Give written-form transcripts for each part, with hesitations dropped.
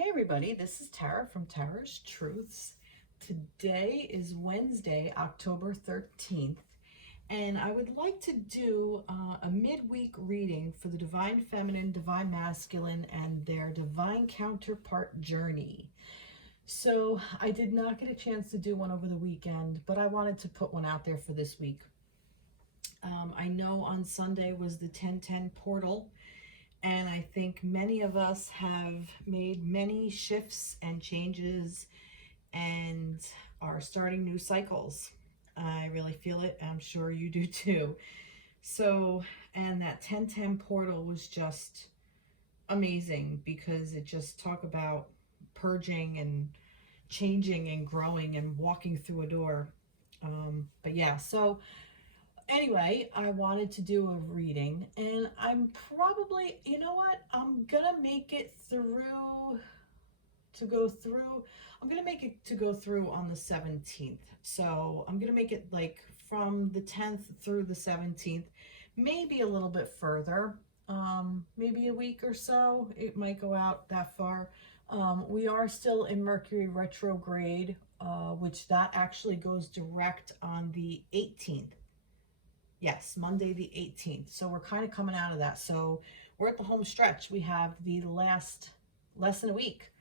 Hey everybody, this is Tara from Tara's Truths. Today is Wednesday, October 13th, and I would like to do a midweek reading for the Divine Feminine, Divine Masculine, and their Divine Counterpart journey. So I did not get a chance to do one over the weekend, but I wanted to put one out there for this week. I know on Sunday was the 1010 portal, and I think many of us have made many shifts and changes and are starting new cycles. I really feel it. I'm sure you do too. So, and that 1010 portal was just amazing because it just talked about purging and changing and growing and walking through a door. But yeah, so anyway, I wanted to do a reading, and I'm probably, you know what, I'm gonna make it I'm gonna make it to go through on the 17th. So I'm gonna make it like from the 10th through the 17th, maybe a little bit further, maybe a week or so. It might go out that far. We are still in Mercury Retrograde, which that actually goes direct on the 18th. Yes, Monday the 18th. So we're kind of coming out of that. So we're at the home stretch. We have the last less than a week.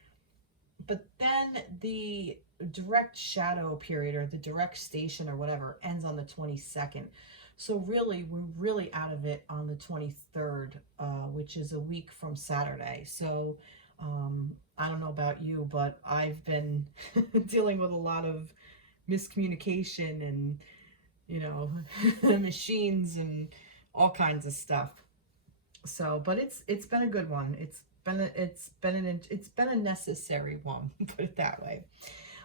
But then the direct shadow period, or the direct station or whatever, ends on the 22nd. So really, we're really out of it on the 23rd, which is a week from Saturday. So I don't know about you, but I've been dealing with a lot of miscommunication and machines and all kinds of stuff. So, but it's been a good one. It's been a necessary one, put it that way.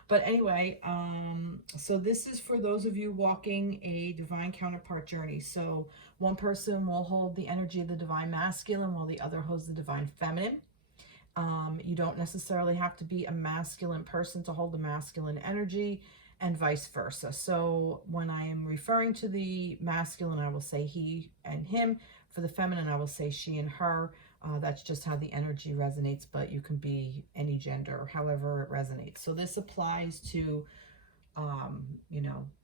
But anyway, so this is for those of you walking a divine counterpart journey. So one person will hold the energy of the divine masculine while the other holds the divine feminine. You don't necessarily have to be a masculine person to hold the masculine energy, and vice versa. So when I am referring to the masculine, I will say he and him. For the feminine, I will say she and her. That's just how the energy resonates, but you can be any gender, however it resonates. So this applies to,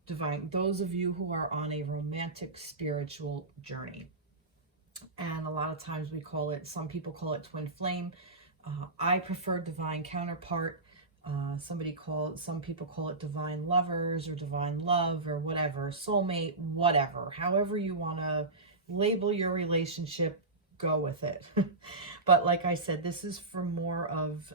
divine, those of you who are on a romantic spiritual journey. And a lot of times we call it, some people call it twin flame. I prefer divine counterpart. Some people call it divine lovers or divine love or whatever, soulmate, whatever. However you want to label your relationship, go with it. But like I said, this is for more of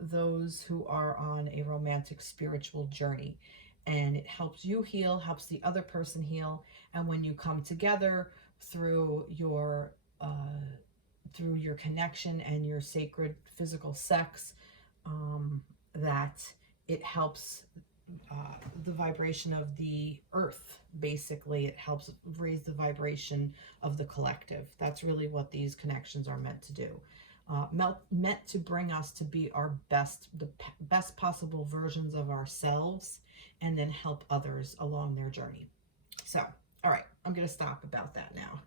those who are on a romantic spiritual journey. And it helps you heal, helps the other person heal. And when you come together through your connection and your sacred physical sex, that it helps the vibration of the earth. Basically, it helps raise the vibration of the collective. That's really what these connections are meant to do. Meant to bring us to be the best possible versions of ourselves, and then help others along their journey. So, all right, I'm going to stop about that now.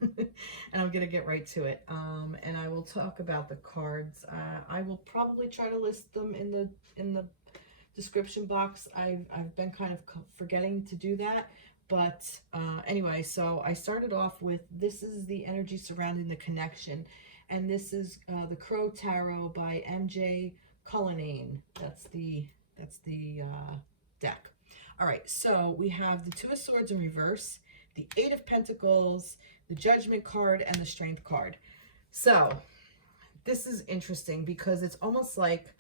And I'm going to get right to it. And I will talk about the cards. I will probably try to list them in the description box. I've been kind of forgetting to do that. But anyway, so I started off with, this is the energy surrounding the connection. And this is the Crow Tarot by MJ Cullinane. That's the deck. All right, so we have the Two of Swords in reverse, the Eight of Pentacles, the Judgment card, and the Strength card. So this is interesting because it's almost like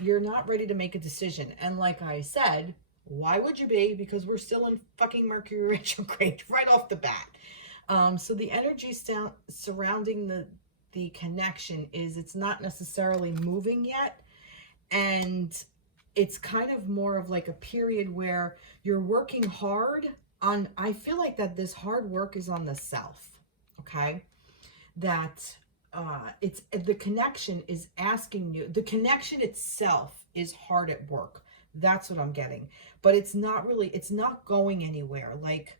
you're not ready to make a decision. And like I said, why would you be? Because we're still in fucking Mercury retrograde right off the bat. So the energy surrounding the connection is, it's not necessarily moving yet. And it's kind of more of like a period where you're working hard on, I feel like that this hard work is on the self, okay? That it's, the connection is asking you, the connection itself is hard at work. That's what I'm getting. But it's not really, it's not going anywhere. Like,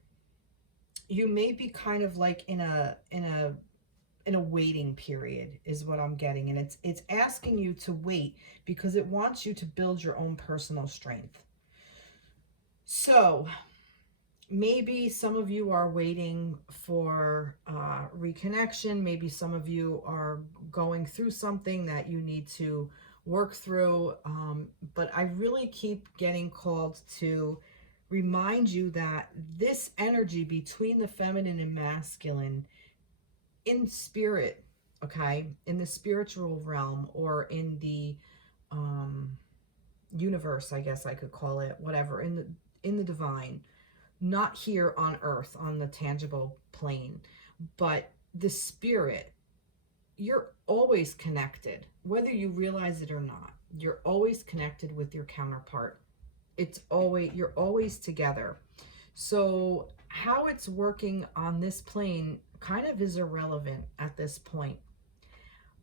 you may be kind of like in a in a waiting period is what I'm getting. And it's asking you to wait because it wants you to build your own personal strength. So maybe some of you are waiting for reconnection. Maybe some of you are going through something that you need to work through. But I really keep getting called to remind you that this energy between the feminine and masculine in spirit, okay, in the spiritual realm or in the universe, I guess I could call it, whatever, in the divine, not here on earth on the tangible plane, but the spirit, you're always connected, whether you realize it or not. You're always connected with your counterpart. You're always together. So how it's working on this plane kind of is irrelevant at this point.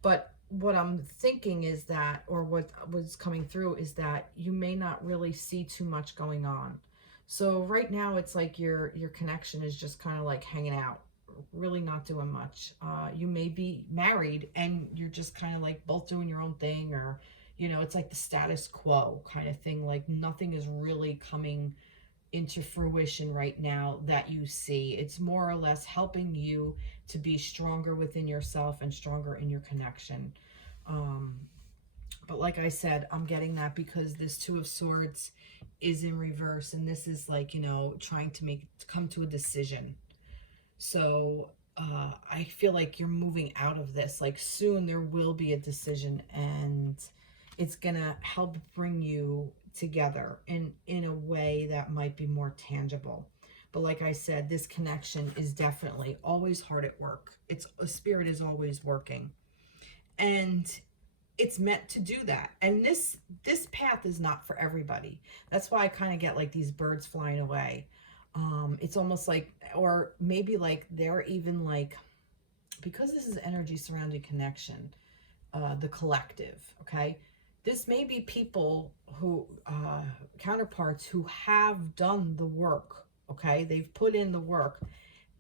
But what I'm thinking is that, or what was coming through is that you may not really see too much going on. So right now it's like your connection is just kind of like hanging out, really not doing much. You may be married and you're just kind of like both doing your own thing, or, you know, it's like the status quo kind of thing. Like nothing is really coming into fruition right now that you see. It's more or less helping you to be stronger within yourself and stronger in your connection. But like I said, I'm getting that because this Two of Swords is in reverse, and this is like, you know, trying to come to a decision. So I feel like you're moving out of this. Like soon there will be a decision, and it's gonna help bring you together in a way that might be more tangible. But like I said, this connection is definitely always hard at work. A spirit is always working, and it's meant to do that. And this path is not for everybody. That's why I kind of get like these birds flying away. It's almost like, or maybe like they're even like, because this is energy surrounding connection, the collective, okay? This may be people who, counterparts who have done the work, okay? They've put in the work.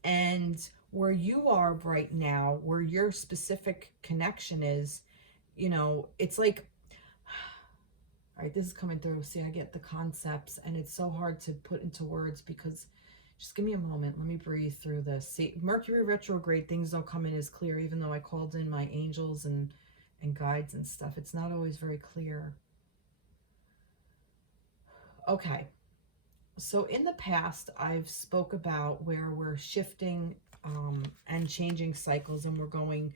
And where you are right now, where your specific connection is, you know, it's like, all right, this is coming through. See, I get the concepts, and it's so hard to put into words because, just give me a moment. Let me breathe through this. See, Mercury retrograde, things don't come in as clear, even though I called in my angels and guides and stuff. It's not always very clear. Okay. So in the past, I've spoke about where we're shifting and changing cycles, and we're going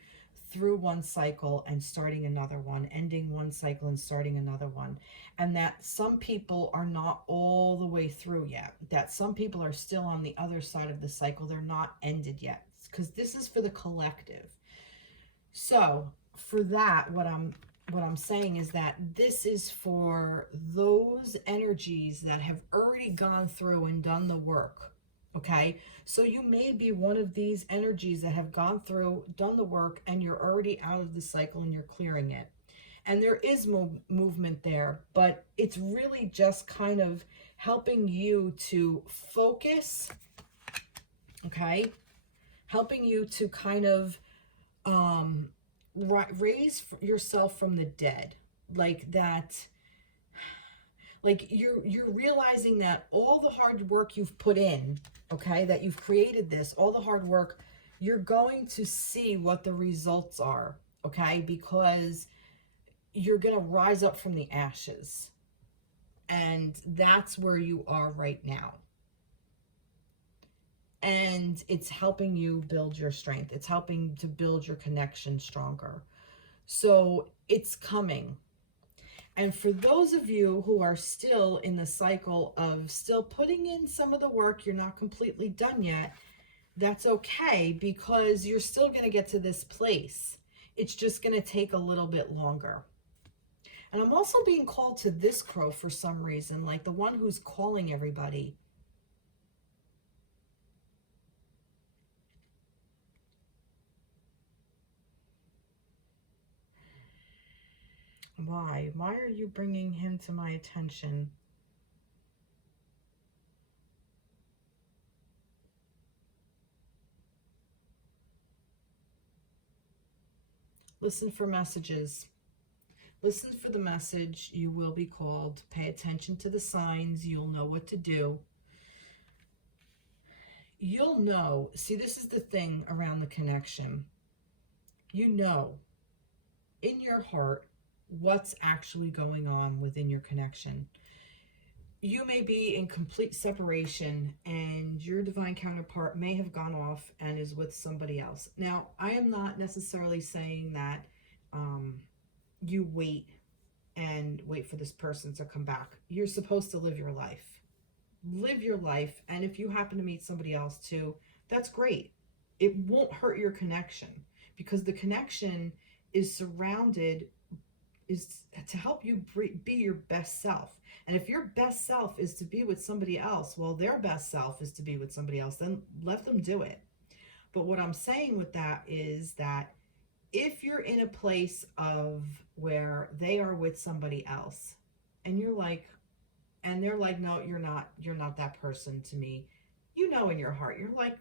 through one cycle and starting another one, ending one cycle and starting another one. And that some people are not all the way through yet, that some people are still on the other side of the cycle. They're not ended yet, because this is for the collective. So for that, what I'm saying is that this is for those energies that have already gone through and done the work. Okay, so you may be one of these energies that have gone through, done the work, and you're already out of the cycle and you're clearing it. And there is movement there, but it's really just kind of helping you to focus, okay? Helping you to kind of raise yourself from the dead, like that. Like you're realizing that all the hard work you've put in, okay, that you've created this, all the hard work, you're going to see what the results are, okay, because you're going to rise up from the ashes. And that's where you are right now. And it's helping you build your strength. It's helping to build your connection stronger. So it's coming. And for those of you who are still in the cycle of still putting in some of the work, you're not completely done yet, that's okay, because you're still going to get to this place. It's just going to take a little bit longer. And I'm also being called to this crow for some reason, like the one who's calling everybody. Why? Why are you bringing him to my attention? listen for messages. Listen for the message. You will be called. Pay attention to the signs. You'll know what to do. You'll know. See, this is the thing around the connection. You know in your heart what's actually going on within your connection. You may be in complete separation and your divine counterpart may have gone off and is with somebody else. Now, I am not necessarily saying that you wait for this person to come back. You're supposed to live your life. Live your life, and if you happen to meet somebody else too, that's great. It won't hurt your connection, because the connection is to help you be your best self. And if your best self is to be with somebody else, well, their best self is to be with somebody else, then let them do it. But what I'm saying with that is that if you're in a place of where they are with somebody else and you're like, and they're like, no, you're not that person to me. You know, in your heart, you're like,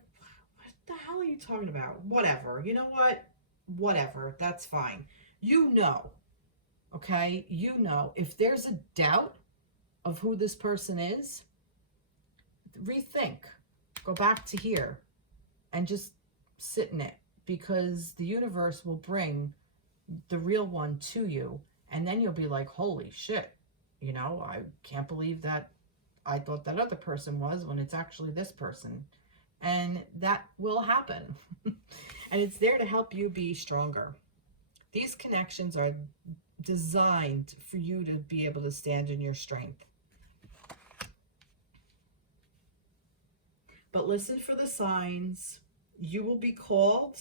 what the hell are you talking about? Whatever. You know what? Whatever. That's fine. You know, okay? You know, if there's a doubt of who this person is, rethink. Go back to here and just sit in it, because the universe will bring the real one to you. And then you'll be like, holy shit. You know, I can't believe that I thought that other person was when it's actually this person. And that will happen. And it's there to help you be stronger. These connections are designed for you to be able to stand in your strength. But listen for the signs. You will be called.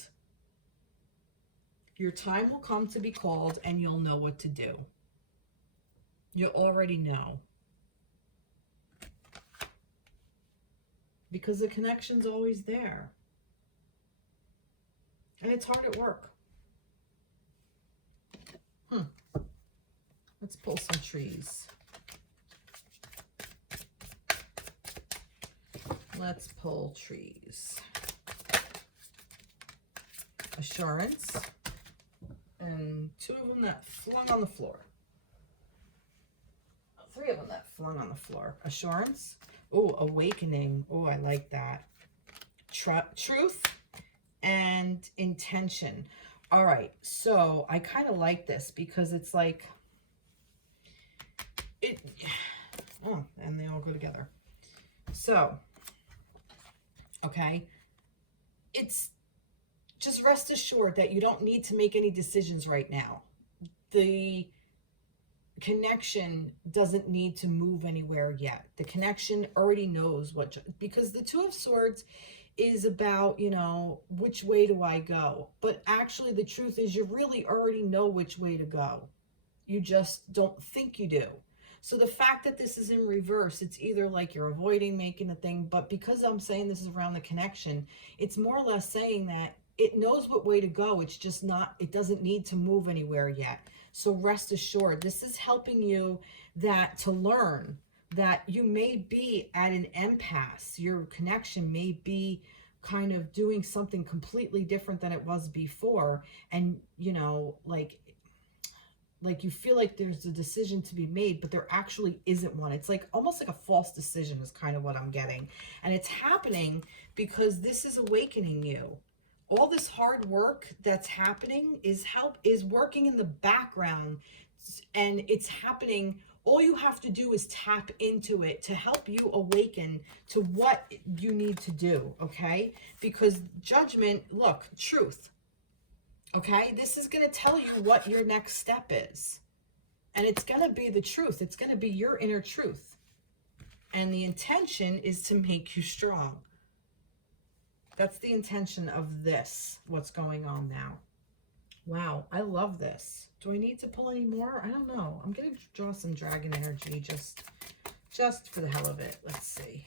Your time will come to be called, and you'll know what to do. You already know. Because the connection's always there. And it's hard at work. Let's pull some trees. Let's pull trees. Assurance. And 2 of them that flung on the floor. 3 of them that flung on the floor. Assurance. Oh, awakening. Oh, I like that. Truth and intention. All right. So I kind of like this because it's like it. Oh, and they all go together. So, okay. It's just rest assured that you don't need to make any decisions right now. The connection doesn't need to move anywhere yet. The connection already knows because the 2 of Swords is about, you know, which way do I go? But actually the truth is you really already know which way to go. You just don't think you do. So the fact that this is in reverse, it's either like you're avoiding making a thing, but because I'm saying this is around the connection, it's more or less saying that it knows what way to go. It's just not, it doesn't need to move anywhere yet. So rest assured, this is helping you to learn that you may be at an impasse. Your connection may be kind of doing something completely different than it was before. And, you know, like you feel like there's a decision to be made, but there actually isn't one. It's like almost like a false decision is kind of what I'm getting. And it's happening because this is awakening you. All this hard work that's happening is working in the background, and it's happening. All you have to do is tap into it to help you awaken to what you need to do, okay? Because judgment, look, truth, okay? This is going to tell you what your next step is. And it's going to be the truth. It's going to be your inner truth. And the intention is to make you strong. That's the intention of this, what's going on now. Wow, I love this. Do I need to pull any more? I don't know. I'm going to draw some dragon energy just for the hell of it. Let's see.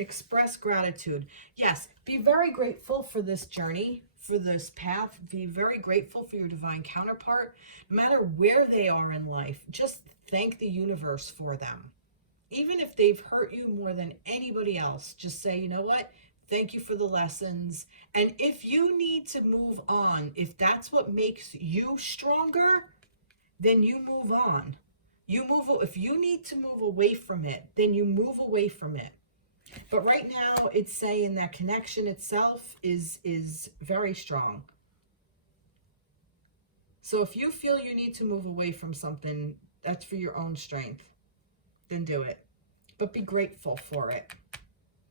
Express gratitude. Yes, be very grateful for this journey, for this path. Be very grateful for your divine counterpart. No matter where they are in life, just thank the universe for them. Even if they've hurt you more than anybody else, just say, you know what? Thank you for the lessons. And if you need to move on, if that's what makes you stronger, then you move on. If you need to move away from it, then you move away from it. But right now it's saying that connection itself is very strong. So if you feel you need to move away from something, that's for your own strength, then do it. But be grateful for it.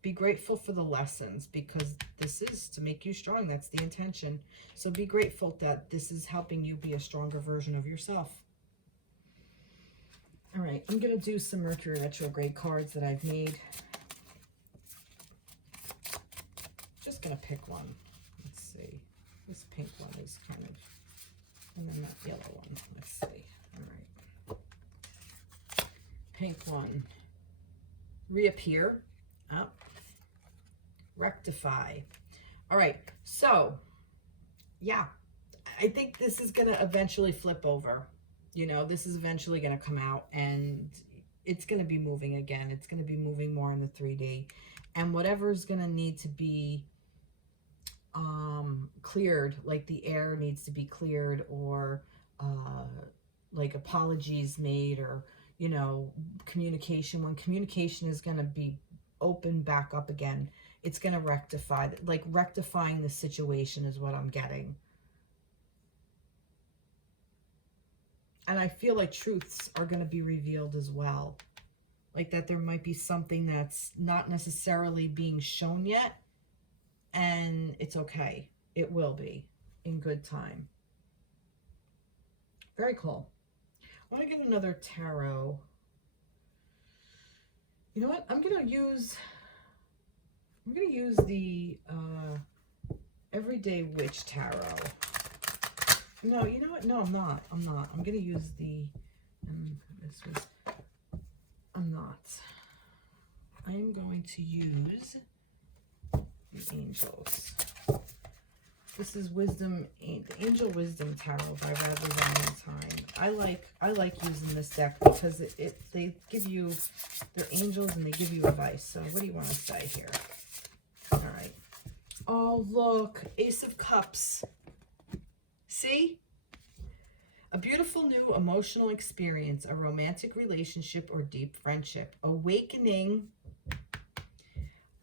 Be grateful for the lessons, because this is to make you strong. That's the intention. So be grateful that this is helping you be a stronger version of yourself. All right, I'm going to do some Mercury Retrograde cards that I've made. Just going to pick one. Let's see. This pink one is kind of, and then that yellow one. Let's see. All right. Pink one. Reappear. Up. Rectify. All right. So, yeah. I think this is going to eventually flip over. You know, this is eventually going to come out, and it's going to be moving again. It's going to be moving more in the 3D. And whatever is going to need to be cleared, like the air needs to be cleared, or like apologies made, or, you know, communication. When communication is going to be open back up again, it's going to rectify. Like rectifying the situation is what I'm getting. And I feel like truths are going to be revealed as well. Like that there might be something that's not necessarily being shown yet. And it's okay. It will be in good time. Very cool. I want to get another tarot. You know what? I'm going to use the Everyday Witch Tarot. No, you know what? No, I'm not. I'm going to use the, I'm not. I am going to use the angels. This is the Angel Wisdom Tarot by Radleigh Valentine. I like using this deck because they give you, they're angels and they give you advice. So what do you want to say here? All right. Oh, look, Ace of Cups. See? A beautiful new emotional experience, a romantic relationship or deep friendship, awakening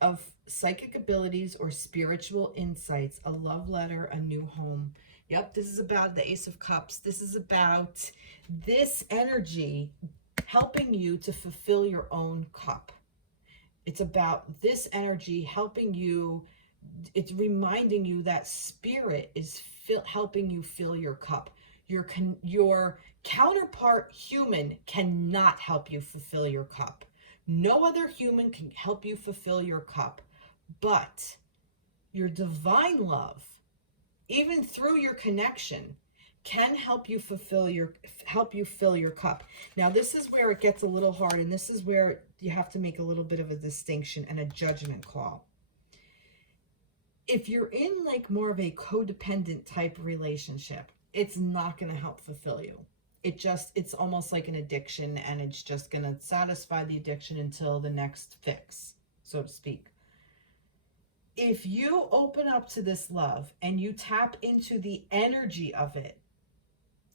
of psychic abilities or spiritual insights, a love letter, a new home. Yep, this is about the Ace of Cups. This is about this energy helping you to fulfill your own cup. It's about this energy helping you. It's reminding you that spirit is helping you fill your cup. Your counterpart human cannot help you fulfill your cup. No other human can help you fulfill your cup, but your divine love, even through your connection, can help you fill your cup. Now, this is where it gets a little hard, and this is where you have to make a little bit of a distinction and a judgment call. If you're in like more of a codependent type relationship, it's not going to help fulfill you. It's almost like an addiction, and it's just going to satisfy the addiction until the next fix, so to speak. If you open up to this love and you tap into the energy of it,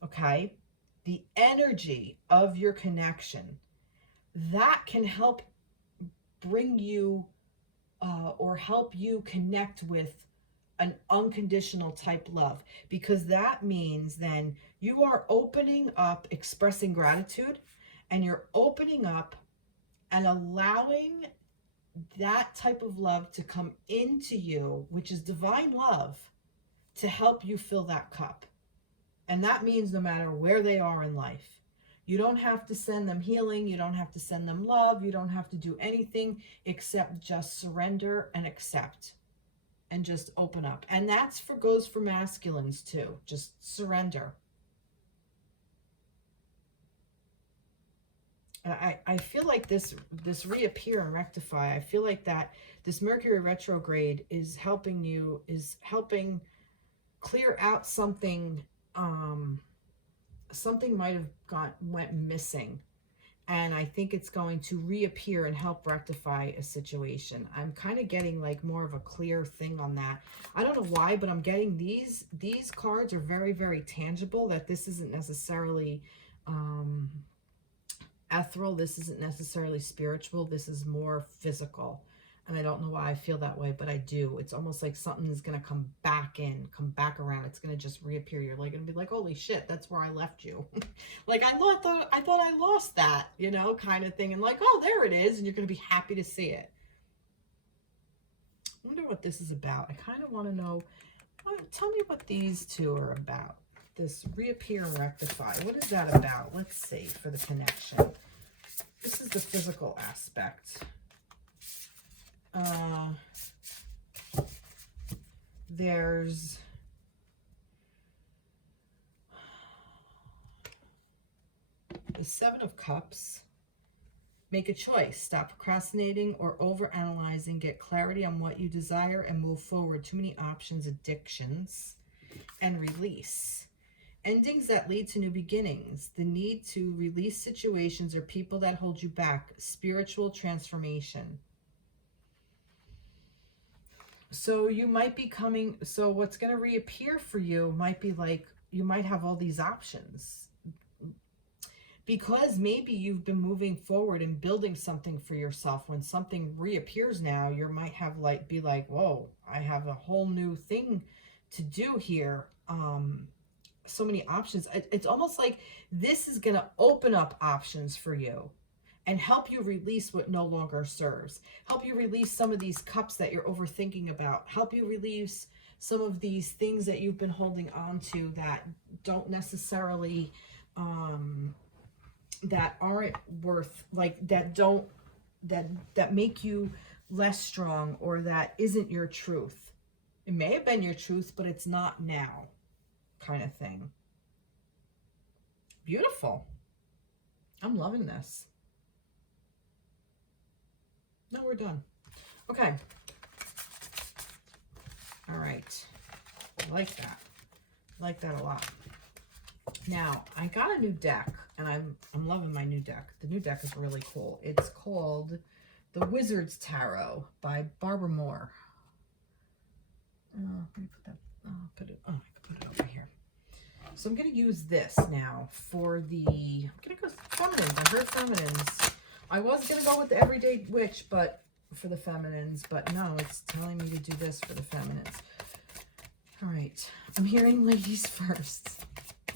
okay, the energy of your connection, that can help bring you or help you connect with an unconditional type love, because that means then you are opening up, expressing gratitude, and you're opening up and allowing that type of love to come into you, which is divine love, to help you fill that cup. And that means no matter where they are in life, you don't have to send them healing, you don't have to send them love, you don't have to do anything except just surrender and accept. And just open up. And that's goes for masculines too. Just surrender. And I feel like this reappear and rectify, I feel like that this Mercury retrograde is helping clear out something. Something might have went missing. And I think it's going to reappear and help rectify a situation. I'm kind of getting like more of a clear thing on that. I don't know why, but I'm getting these cards are very, very tangible, that this isn't necessarily ethereal. This isn't necessarily spiritual. This is more physical. And I don't know why I feel that way, but I do. It's almost like something is going to come back around. It's going to just reappear. You're like going to be like, holy shit, that's where I left you. Like, I thought I lost that, you know, kind of thing. And like, oh, there it is. And you're going to be happy to see it. I wonder what this is about. I kind of want to know. Tell me what these two are about. This reappear and rectify. What is that about? Let's see for the connection. This is the physical aspect. There's the Seven of Cups. Make a choice. Stop procrastinating or overanalyzing. Get clarity on what you desire and move forward. Too many options, addictions, and release. Endings that lead to new beginnings. The need to release situations or people that hold you back. Spiritual transformation. So you might be coming, so what's going to reappear for you might be like, you might have all these options. Because maybe you've been moving forward and building something for yourself. When something reappears now, you might have like, be like, whoa, I have a whole new thing to do here. So many options. It's almost like this is going to open up options for you and help you release what no longer serves. Help you release some of these cups that you're overthinking about. Help you release some of these things that you've been holding on to that don't necessarily, that aren't worth, like that don't, that make you less strong, or that isn't your truth. It may have been your truth, but it's not now, kind of thing. Beautiful. I'm loving this. No, we're done. Okay. All right. I like that. I like that a lot. Now, I got a new deck, and I'm loving my new deck. The new deck is really cool. It's called The Wizard's Tarot by Barbara Moore. Let me put that, I can put it over here. So I'm going to use this now for the, I'm going to go feminines. I heard feminines. I was going to go with the Everyday Witch, but for the feminines, but no, it's telling me to do this for the feminines. All right. I'm hearing ladies first.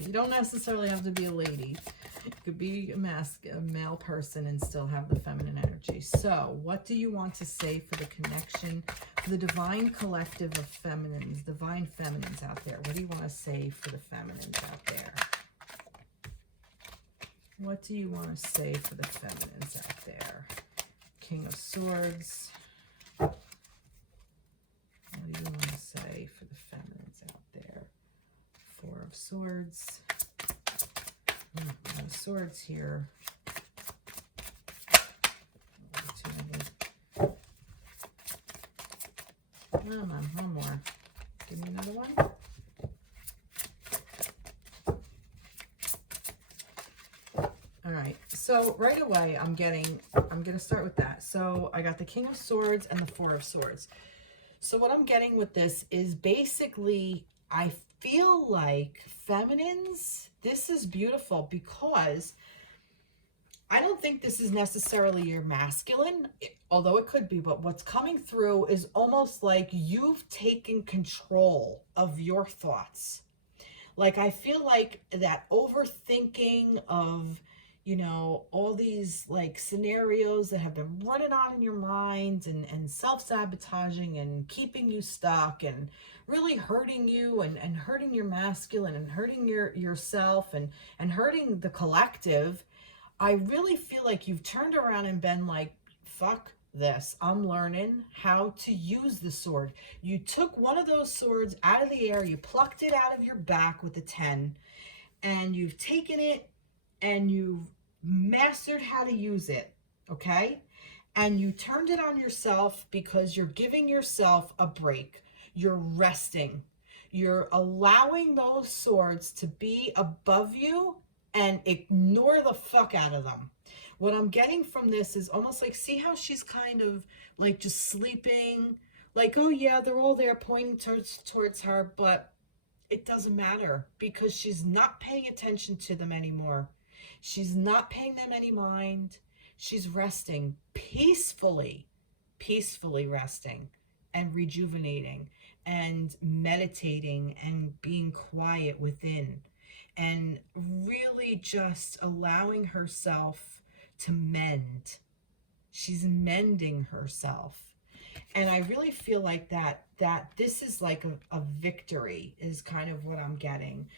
You don't necessarily have to be a lady. You could be a male person and still have the feminine energy. So what do you want to say for the connection, for the divine collective of feminines, divine feminines out there? What do you want to say for the feminines out there? What do you want to say for the feminines out there? King of Swords. What do you want to say for the feminines out there? Four of Swords. No swords here. Come on, one more. Give me another one. All right, so right away I'm going to start with that. So I got the King of Swords and the Four of Swords. So what I'm getting with this is basically, I feel like feminines, this is beautiful because I don't think this is necessarily your masculine, although it could be, but what's coming through is almost like you've taken control of your thoughts. Like, I feel like that overthinking of, you know, all these like scenarios that have been running on in your mind and self-sabotaging and keeping you stuck and really hurting you and hurting your masculine and hurting yourself and hurting the collective. I really feel like you've turned around and been like, fuck this. I'm learning how to use the sword. You took one of those swords out of the air, you plucked it out of your back with the 10, and you've taken it and you've mastered how to use it, okay? And you turned it on yourself because you're giving yourself a break. You're resting. You're allowing those swords to be above you and ignore the fuck out of them. What I'm getting from this is almost like, see how she's kind of like just sleeping, like, oh yeah, they're all there pointing towards her, but it doesn't matter because she's not paying attention to them anymore. She's not paying them any mind. She's resting peacefully, peacefully resting and rejuvenating and meditating and being quiet within and really just allowing herself to mend. She's mending herself. And I really feel like that this is like a victory is kind of what I'm getting.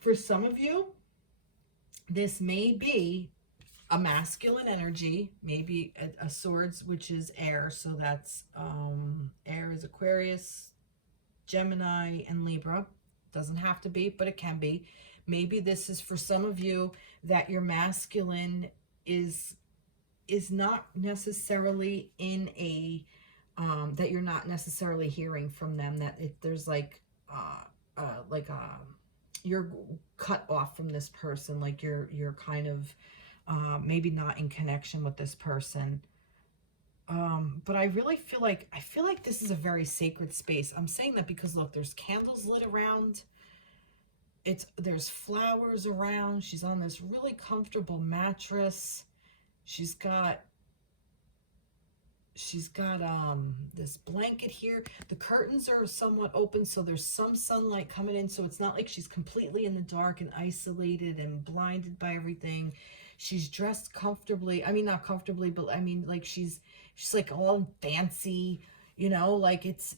For some of you, this may be a masculine energy, maybe a swords, which is air. So that's air is Aquarius, Gemini, and Libra. Doesn't have to be, but it can be. Maybe this is for some of you that your masculine is not necessarily in a that you're not necessarily hearing from them, that there's like you're cut off from this person, like you're kind of maybe not in connection with this person. But I really feel like this is a very sacred space. I'm saying that because look, there's candles lit around. There's flowers around. She's on this really comfortable mattress. She's got this blanket here. The curtains are somewhat open, so there's some sunlight coming in, so it's not like she's completely in the dark and isolated and blinded by everything. She's dressed comfortably. I mean, not comfortably, but I mean, like she's like all fancy, you know, like it's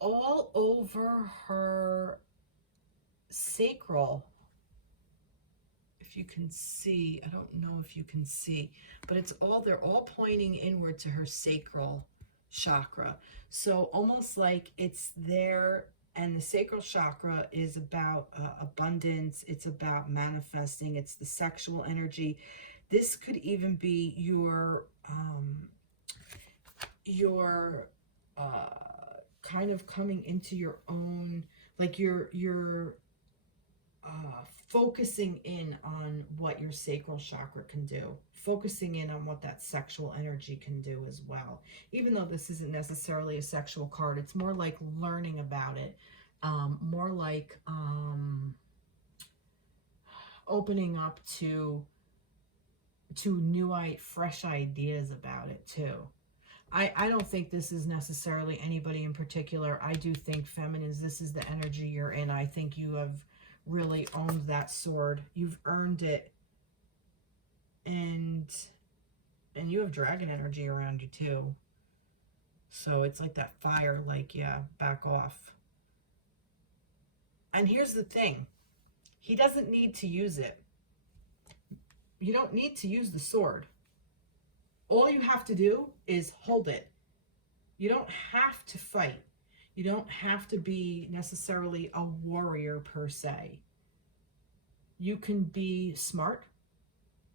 all over her sacral. If you can see, I don't know if you can see, but they're all pointing inward to her sacral chakra. So almost like it's there, and the sacral chakra is about abundance. It's about manifesting. It's the sexual energy. This could even be your kind of coming into your own, like you're focusing in on what your sacral chakra can do, focusing in on what that sexual energy can do as well. Even though this isn't necessarily a sexual card, it's more like learning about it, more like opening up to fresh ideas about it too. I don't think this is necessarily anybody in particular. I do think feminines, this is the energy you're in. I think you have really owned that sword. You've earned it. And you have dragon energy around you too. So it's like that fire, like, yeah, back off. And here's the thing. He doesn't need to use it. You don't need to use the sword. All you have to do is hold it. You don't have to fight. You don't have to be necessarily a warrior per se. You can be smart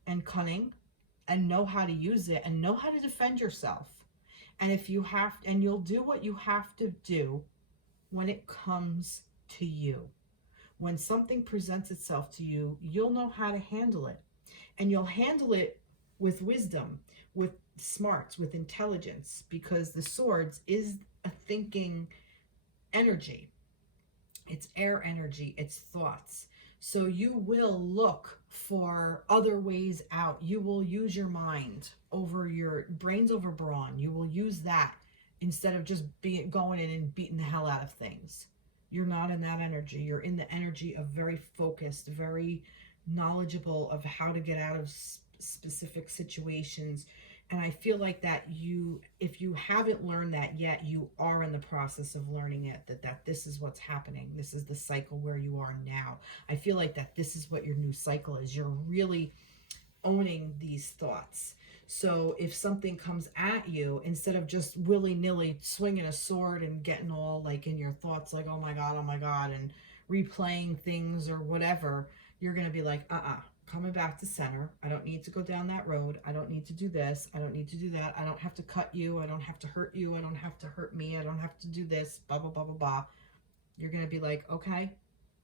and cunning and know how to use it and know how to defend yourself. And if you have, and you'll do what you have to do when it comes to you. When something presents itself to you, you'll know how to handle it. And you'll handle it with wisdom, with smarts, with intelligence, because the swords is a thinking energy. It's air energy, it's thoughts. So you will look for other ways out. You will use your mind over your brains over brawn. You will use that instead of just going in and beating the hell out of things. You're not in that energy. You're in the energy of very focused, very knowledgeable of how to get out of specific situations. And I feel like that if you haven't learned that yet, you are in the process of learning it, that this is what's happening. This is the cycle where you are now. I feel like that this is what your new cycle is. You're really owning these thoughts. So if something comes at you, instead of just willy-nilly swinging a sword and getting all like in your thoughts, like, oh my God, and replaying things or whatever, you're going to be like, coming back to center. I don't need to go down that road. I don't need to do this. I don't need to do that. I don't have to cut you. I don't have to hurt you. I don't have to hurt me. I don't have to do this, blah, blah, blah, blah, blah. You're going to be like, okay,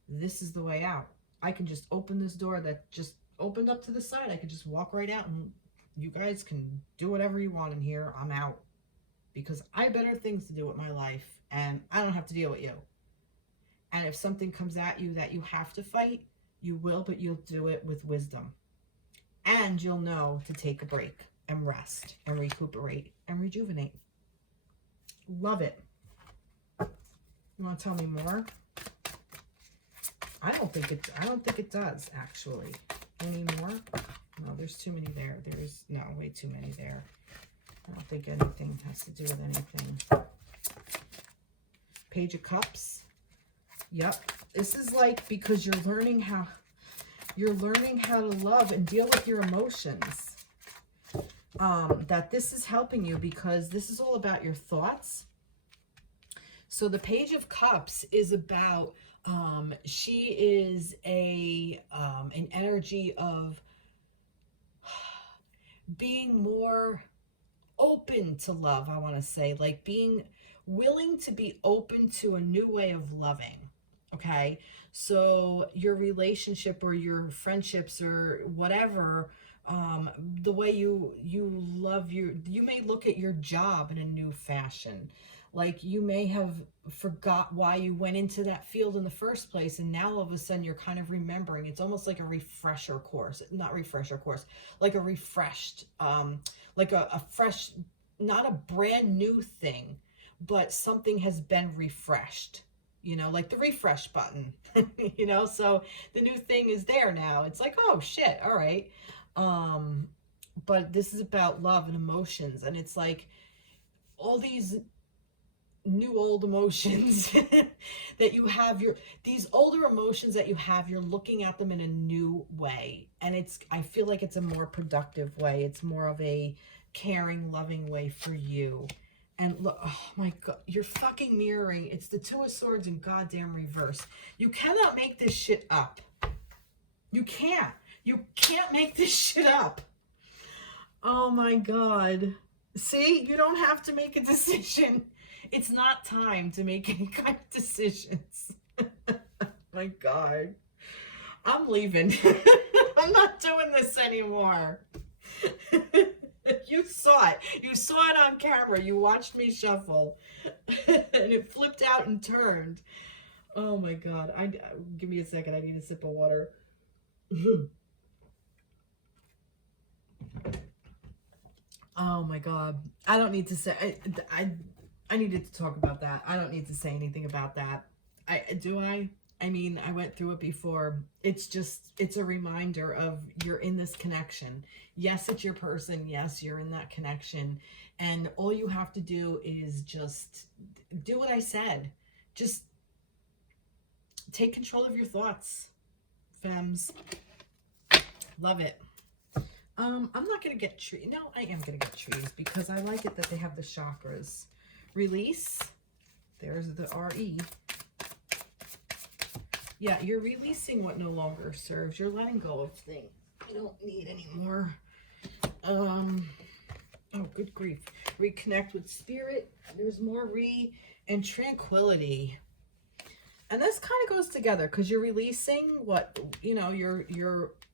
this is the way out. I can just open this door that just opened up to the side. I could just walk right out and you guys can do whatever you want in here. I'm out because I have better things to do with my life and I don't have to deal with you. And if something comes at you that you have to fight, you will, but you'll do it with wisdom. And you'll know to take a break and rest and recuperate and rejuvenate. Love it. You want to tell me more? I don't think it does actually. Any more? No, there's too many there. There's no way too many there. I don't think anything has to do with anything. Page of Cups. Yep. This is like because you're learning how to love and deal with your emotions. That this is helping you because this is all about your thoughts. So the Page of Cups is about she is an energy of being more open to love, I want to say, like being willing to be open to a new way of loving. Okay, so your relationship or your friendships or whatever, the way you love you may look at your job in a new fashion. Like you may have forgot why you went into that field in the first place, and now all of a sudden you're kind of remembering. It's almost like a refresher course, not refresher course, like a refreshed, like a fresh, not a brand new thing, but something has been refreshed. You know, like the refresh button, you know, so the new thing is there now. It's like, oh shit, all right. But this is about love and emotions, and it's like all these new old emotions that you have, these older emotions that you have, you're looking at them in a new way. And I feel like it's a more productive way. It's more of a caring, loving way for you. And look, oh my God, you're fucking mirroring. It's the Two of Swords in goddamn reverse. You cannot make this shit up. You can't. You can't make this shit up. Oh my God. See, you don't have to make a decision. It's not time to make any kind of decisions. My God. I'm leaving. I'm not doing this anymore. You saw it. You saw it on camera. You watched me shuffle. And it flipped out and turned. Oh my God. Give me a second. I need a sip of water. Oh my God. I don't need to say... I needed to talk about that. I don't need to say anything about that. I mean, I went through it before. It's a reminder of you're in this connection. Yes, it's your person. Yes, you're in that connection. And all you have to do is just do what I said. Just take control of your thoughts, femmes. Love it. I'm not going to get trees. No, I am going to get trees because I like it that they have the chakras. Release. There's the RE. Yeah, you're releasing what no longer serves. You're letting go of things you don't need anymore. Oh, good grief. Reconnect with spirit. There's more and tranquility. And this kind of goes together because you're releasing what, you know,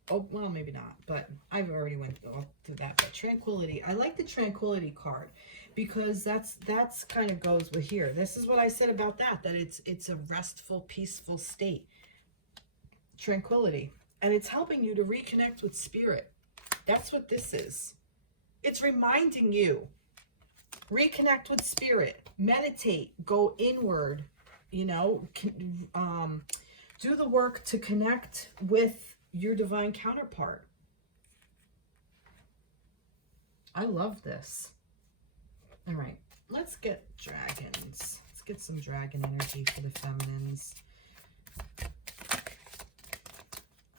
oh, well, maybe not, but I've already went through that. But tranquility. I like the tranquility card. Because that's kind of goes with here. This is what I said about that it's a restful, peaceful state. Tranquility. And it's helping you to reconnect with spirit. That's what this is. It's reminding you. Reconnect with spirit. Meditate. Go inward. You know, do the work to connect with your divine counterpart. I love this. All right, let's get dragons. Let's get some dragon energy for the feminines. I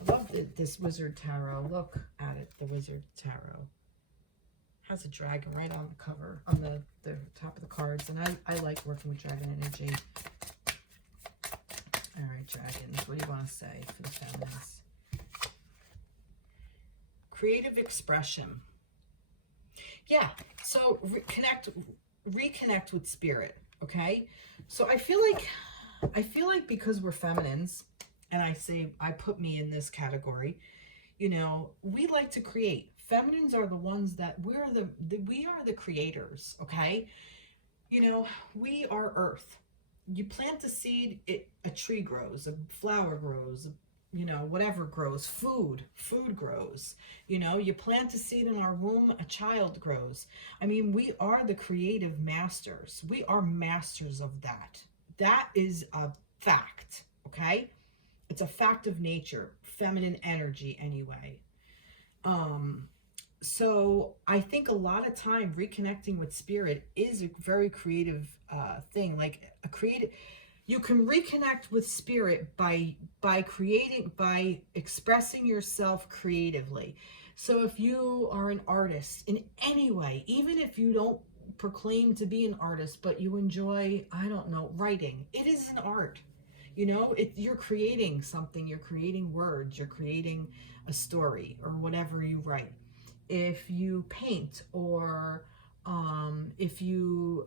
love this Wizard Tarot. Look at it, the Wizard Tarot. Has a dragon right on the cover, on the top of the cards. And I like working with dragon energy. All right, dragons, what do you want to say for the feminines? Creative expression. Yeah, so reconnect with spirit, okay? So I feel like because we're feminines and I put me in this category, you know, we like to create. Feminines are the ones that we are the creators, okay? You know, we are earth. You plant a seed, a tree grows, a flower grows, you know, whatever grows, food grows. You know, you plant a seed in our womb, a child grows. I mean, we are the creative masters. We are masters of that. That is a fact, okay? It's a fact of nature, feminine energy anyway. Um, so I think a lot of time reconnecting with spirit is a very creative thing. Like a creative, you can reconnect with spirit by creating, by expressing yourself creatively. So if you are an artist in any way, even if you don't proclaim to be an artist, but you enjoy, I don't know, writing, it is an art. You know, you're creating something, you're creating words, you're creating a story or whatever you write. If you paint, or if you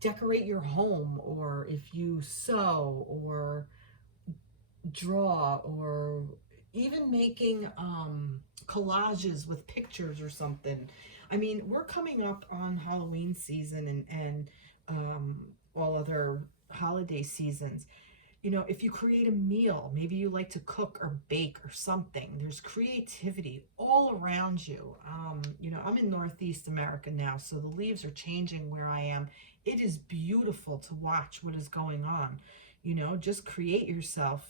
decorate your home, or if you sew or draw, or even making collages with pictures or something. I mean, we're coming up on Halloween season, and all other holiday seasons. You know, if you create a meal, maybe you like to cook or bake or something, there's creativity all around you. You know, I'm in Northeast America now, so the leaves are changing where I am. It is beautiful to watch what is going on. You know, just create yourself,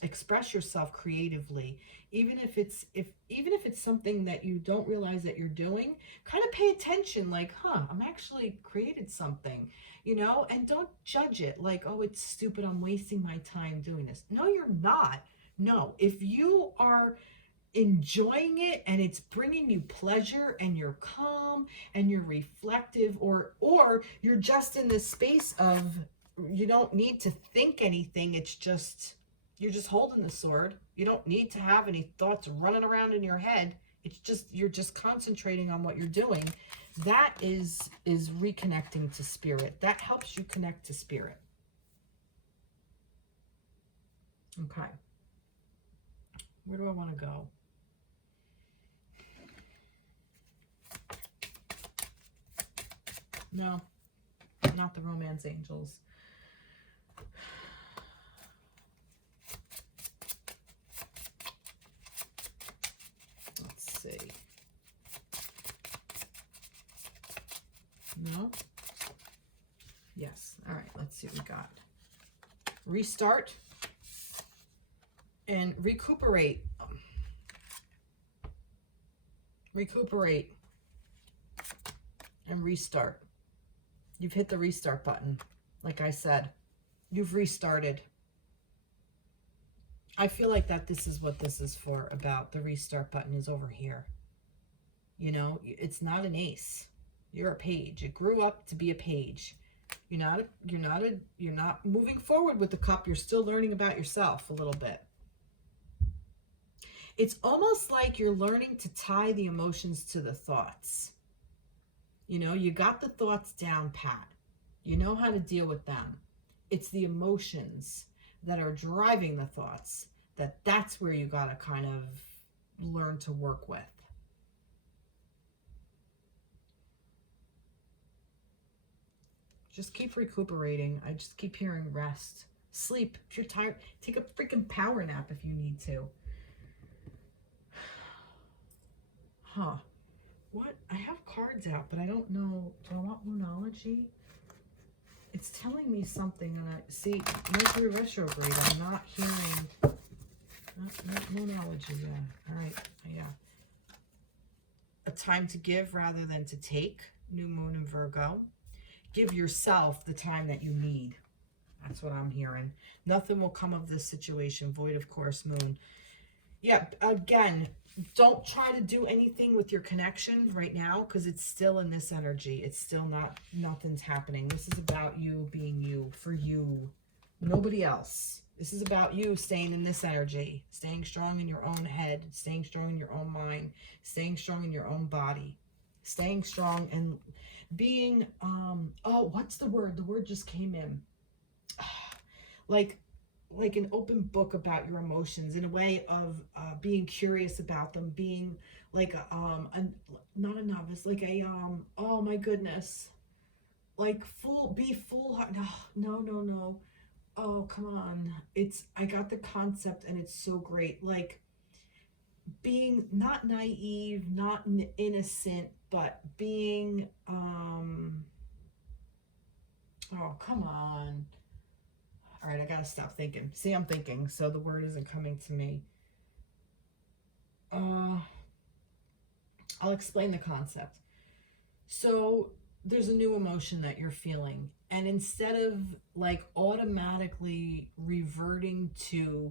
express yourself creatively. Even if it's something that you don't realize that you're doing, kind of pay attention, like, I'm actually created something, you know, and don't judge it like, oh, it's stupid, I'm wasting my time doing this. No, you're not. No, if you are enjoying it and it's bringing you pleasure and you're calm and you're reflective, or you're just in this space of, you don't need to think anything, it's just, you're just holding the sword, you don't need to have any thoughts running around in your head, it's just, you're just concentrating on what you're doing. That is reconnecting to spirit. That helps you connect to spirit. Okay, where do I want to go? No, not the romance angels. Let's see. No? Yes. All right, let's see what we got. Restart and recuperate. Recuperate and restart. You've hit the restart button. Like I said, you've restarted. I feel like that this is what this is for, about the restart button is over here. You know, it's not an ace. You're a page. It grew up to be a page. You're not moving forward with the cup. You're still learning about yourself a little bit. It's almost like you're learning to tie the emotions to the thoughts. You know, you got the thoughts down pat. You know how to deal with them. It's the emotions that are driving the thoughts that's where you got to kind of learn to work with. Just keep recuperating. I just keep hearing rest. Sleep. If you're tired, take a freaking power nap if you need to. Huh. What? I have cards out, but I don't know. Do I want Moonology? It's telling me something, and I see Mercury Retrograde. I'm not hearing. Not Moonology. Yeah. All right. Yeah. A time to give rather than to take. New moon in Virgo. Give yourself the time that you need. That's what I'm hearing. Nothing will come of this situation. Void of course, moon. Yeah, again, don't try to do anything with your connection right now, because it's still in this energy. It's still nothing's happening. This is about you being you, for you, nobody else. This is about you staying in this energy, staying strong in your own head, staying strong in your own mind, staying strong in your own body, staying strong and being, oh, what's the word? The word just came in. Like like an open book about your emotions, in a way of being curious about them, being like not a novice, like a oh my goodness, like be full. No. Oh, come on. I got the concept and it's so great. Like being not naive, not innocent, but being, oh, come on. All right, I gotta stop thinking. See, I'm thinking, so the word isn't coming to me. I'll explain the concept. So there's a new emotion that you're feeling, and instead of like automatically reverting to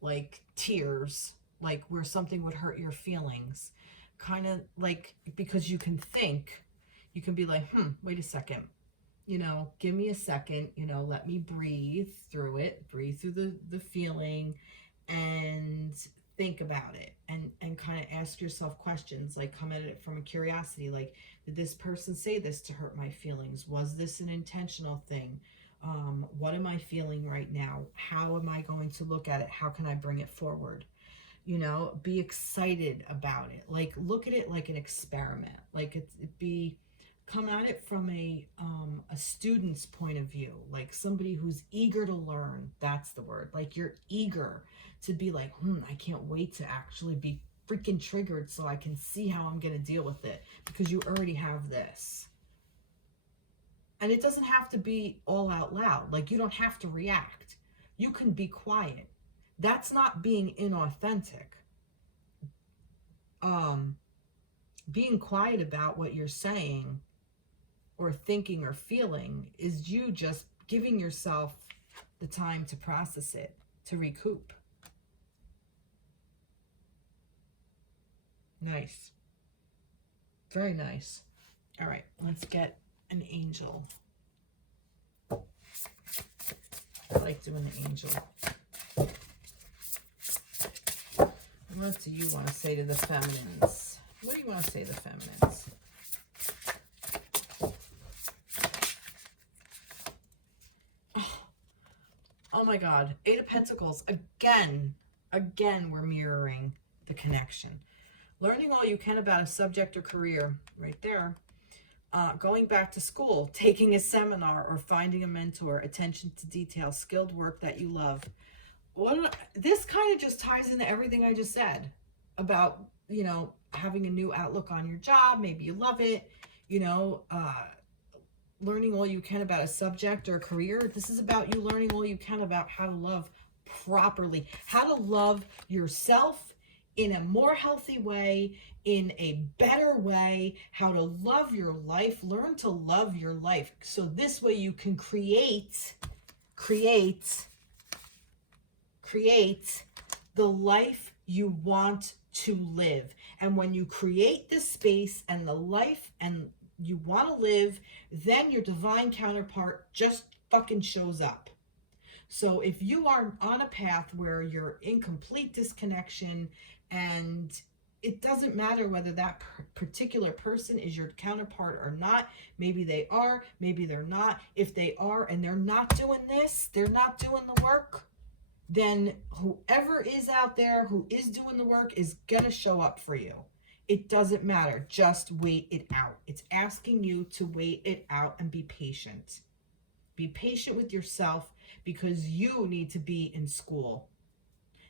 like tears, like where something would hurt your feelings, kind of like, because you can think, you can be like, wait a second, give me a second, let me breathe through it, breathe through the feeling, and think about it, and kind of ask yourself questions, like come at it from a curiosity, like, did this person say this to hurt my feelings? Was this an intentional thing? What am I feeling right now? How am I going to look at it? How can I bring it forward? Be excited about it. Like, look at it like an experiment. Like come at it from a student's point of view, like somebody who's eager to learn. That's the word. Like, you're eager to be like, I can't wait to actually be freaking triggered so I can see how I'm going to deal with it, because you already have this. And it doesn't have to be all out loud. Like, you don't have to react. You can be quiet. That's not being inauthentic. Being quiet about what you're saying or thinking or feeling is you just giving yourself the time to process it, to recoup. Nice. Very nice. All right, let's get an angel. I like doing the angel. What do you want to say to the feminines? What do you want to say to the feminines? Oh my God. Eight of Pentacles. Again, we're mirroring the connection. Learning all you can about a subject or career. Right there. Going back to school, taking a seminar, or finding a mentor. Attention to detail. Skilled work that you love. This kind of just ties into everything I just said about, having a new outlook on your job. Maybe you love it, learning all you can about a subject or a career. This is about you learning all you can about how to love properly, how to love yourself in a more healthy way, in a better way, how to love your life, learn to love your life. So this way you can create the life you want to live. And when you create this space and the life and you want to live, then your divine counterpart just fucking shows up. So if you are on a path where you're in complete disconnection, and it doesn't matter whether that particular person is your counterpart or not, maybe they are, maybe they're not. If they are and they're not doing this, they're not doing the work, then whoever is out there who is doing the work is going to show up for you. It doesn't matter. Just wait it out. It's asking you to wait it out and be patient. Be patient with yourself, because you need to be in school.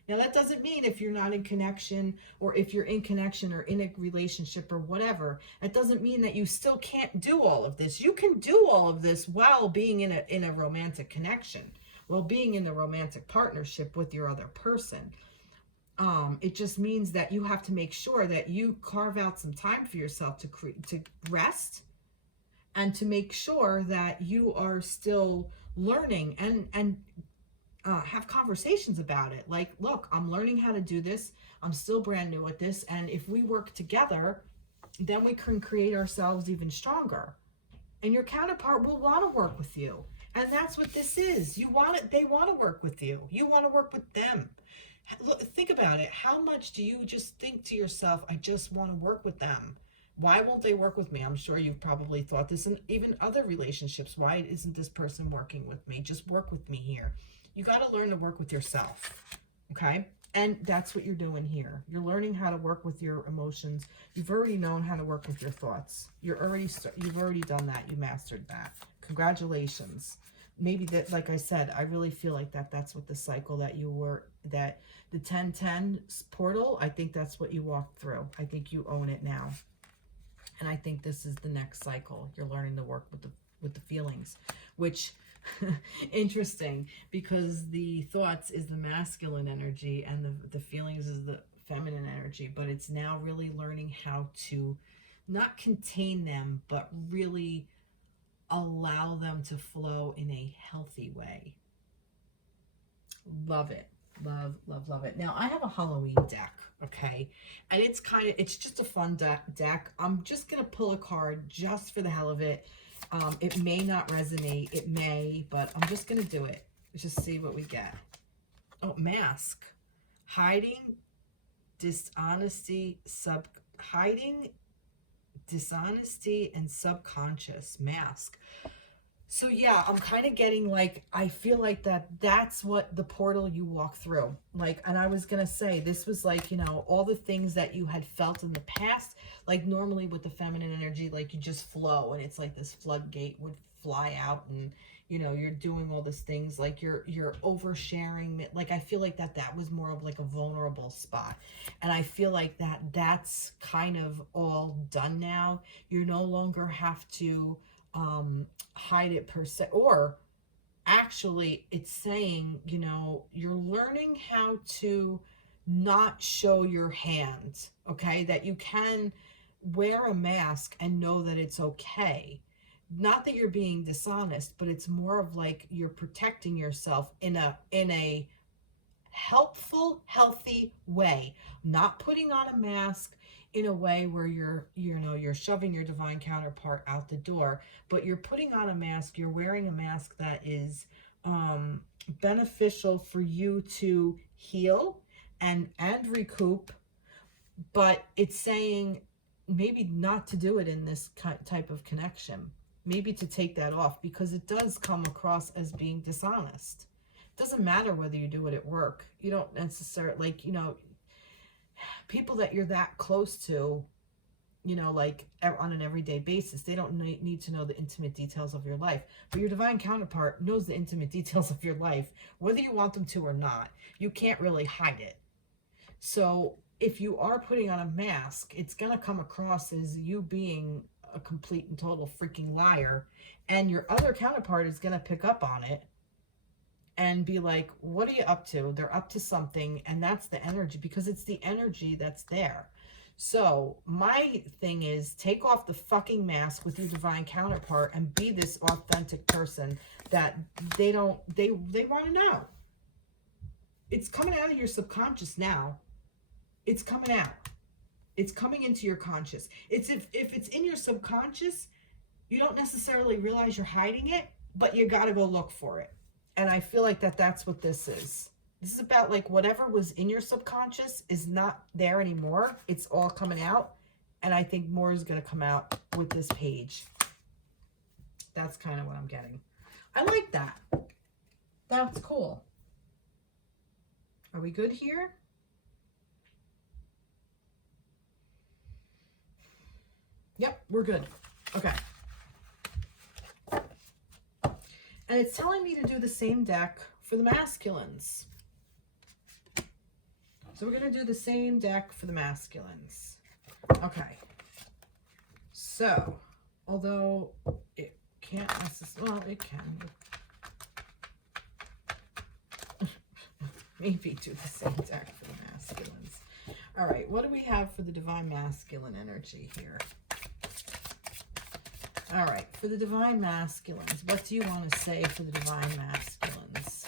Now, that doesn't mean if you're not in connection, or if you're in connection or in a relationship or whatever, that doesn't mean that you still can't do all of this. You can do all of this while being in a romantic connection, while being in a romantic partnership with your other person. It just means that you have to make sure that you carve out some time for yourself to rest, and to make sure that you are still learning and have conversations about it. Like, look, I'm learning how to do this. I'm still brand new at this. And if we work together, then we can create ourselves even stronger. And your counterpart will want to work with you. And that's what this is. They want to work with you. You want to work with them. Look, think about it. How much do you just think to yourself, I just want to work with them? Why won't they work with me? I'm sure you've probably thought this in even other relationships. Why isn't this person working with me? Just work with me here. You got to learn to work with yourself, okay? And that's what you're doing here. You're learning how to work with your emotions. You've already known how to work with your thoughts. You've already done that. You mastered that. Congratulations. Maybe that, like I said, I really feel like that's what the cycle that you were, that the 1010 portal, I think that's what you walked through. I think you own it now. And I think this is the next cycle. You're learning to work with the feelings, which interesting, because the thoughts is the masculine energy and the feelings is the feminine energy, but it's now really learning how to not contain them, but really allow them to flow in a healthy way. Love it. Love, love, love it. Now I have a Halloween deck, okay? And it's just a fun deck. I'm just going to pull a card just for the hell of it. It may not resonate. It may, but I'm just going to do it. Just see what we get. Oh, mask. Hiding, dishonesty, dishonesty, and subconscious. Mask. So yeah, I'm kind of getting like, I feel like that's what the portal you walk through. Like, and I was going to say, this was like, you know, all the things that you had felt in the past, like normally with the feminine energy, like you just flow and it's like this floodgate would fly out and, you know, you're doing all these things, like you're oversharing. Like, I feel like that was more of like a vulnerable spot. And I feel like that's kind of all done now. You no longer have to, hide it per se, or actually it's saying, you know, you're learning how to not show your hand, okay? That you can wear a mask and know that it's okay. Not that you're being dishonest, but it's more of like you're protecting yourself in a helpful, healthy way. Not putting on a mask in a way where you're shoving your divine counterpart out the door, but you're putting on a mask, you're wearing a mask that is beneficial for you to heal and recoup, but it's saying maybe not to do it in this type of connection, maybe to take that off, because it does come across as being dishonest. It doesn't matter whether you do it at work. You don't necessarily, like, you know, people that you're that close to, you know, like on an everyday basis, they don't need to know the intimate details of your life. But your divine counterpart knows the intimate details of your life, whether you want them to or not. You can't really hide it. So if you are putting on a mask, it's going to come across as you being a complete and total freaking liar. And your other counterpart is going to pick up on it and be like, what are you up to? They're up to something, and that's the energy, because it's the energy that's there. So my thing is, take off the fucking mask with your divine counterpart and be this authentic person that they want to know. It's coming out of your subconscious now. It's coming out. It's coming into your conscious. It's if it's in your subconscious, you don't necessarily realize you're hiding it, but you got to go look for it. And I feel like that's what this is. This is about like whatever was in your subconscious is not there anymore. It's all coming out. And I think more is going to come out with this page. That's kind of what I'm getting. I like that. That's cool. Are we good here? Yep, we're good. Okay. And it's telling me to do the same deck for the masculines. So we're going to do the same deck for the masculines. Okay. So, although it can't necessarily, well, it can. Maybe do the same deck for the masculines. All right, what do we have for the divine masculine energy here? All right, for the divine masculines, what do you want to say for the divine masculines?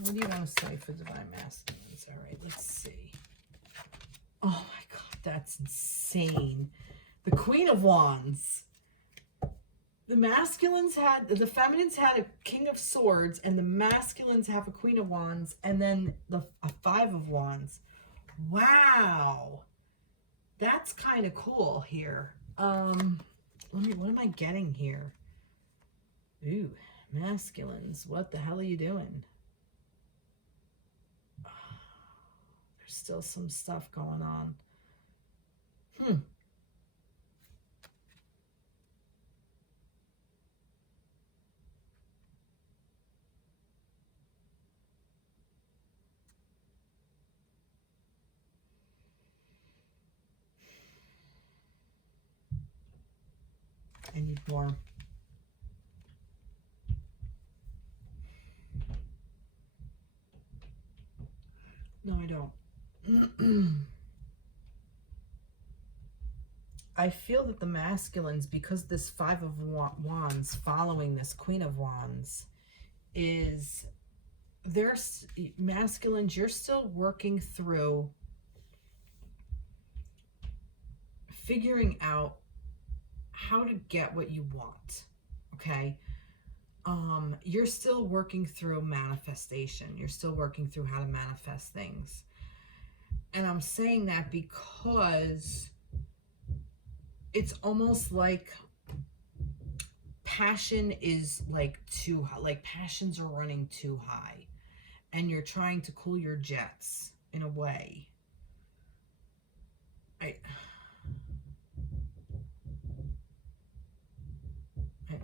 What do you want to say for divine masculines? All right, let's see. Oh my God, that's insane. The Queen of Wands. The masculines had, the feminines had a King of Swords, and the masculines have a Queen of Wands, and then a Five of Wands. Wow. that's kind of cool here. What am I getting here? Ooh, masculines, what the hell are you doing? There's still some stuff going on. I need more. No, I don't. I feel that the masculines, because this Five of Wands following this Queen of Wands, is there's masculines, you're still working through figuring out how to get what you want. Okay. You're still working through manifestation. You're still working through how to manifest things. And I'm saying that because it's almost like passion is like too high, like passions are running too high, and you're trying to cool your jets in a way.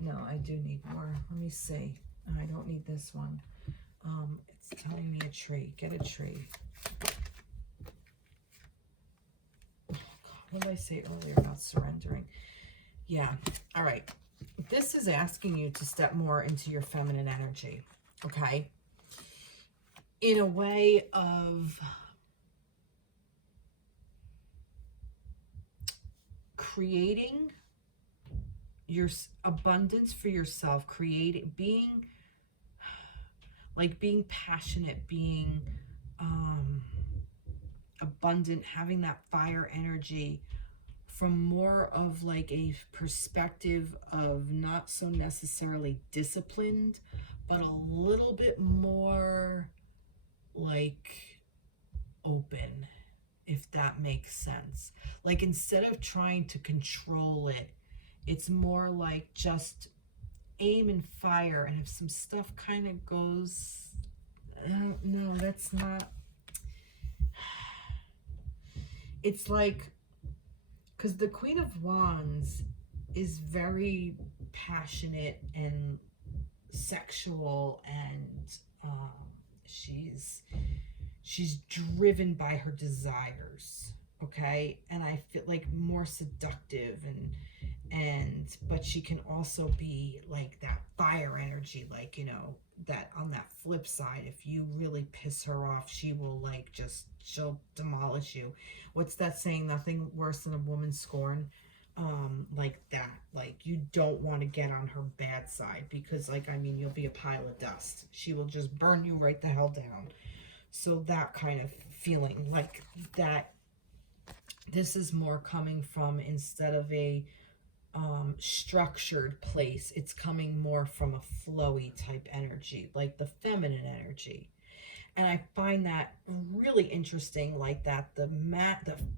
No, I do need more. Let me see. I don't need this one. It's telling me a tree. Get a tree. Oh, God, what did I say earlier about surrendering? Yeah. All right. This is asking you to step more into your feminine energy. Okay. In a way of creating your abundance for yourself, being passionate, being abundant, having that fire energy from more of like a perspective of not so necessarily disciplined, but a little bit more like open, if that makes sense. Like instead of trying to control it, it's more like just aim and fire. And if some stuff kind of goes, no, that's not. It's like, because the Queen of Wands is very passionate and sexual, and she's driven by her desires. Okay. And I feel like more seductive, but she can also be like that fire energy, like, you know, that on that flip side, if you really piss her off, she will like she'll demolish you. What's that saying? Nothing worse than a woman scorned. Like that, like you don't want to get on her bad side, because like, I mean, you'll be a pile of dust. She will just burn you right the hell down. So that kind of feeling, like that, this is more coming from, instead of a structured place, it's coming more from a flowy type energy, like the feminine energy. And I find that really interesting, like that the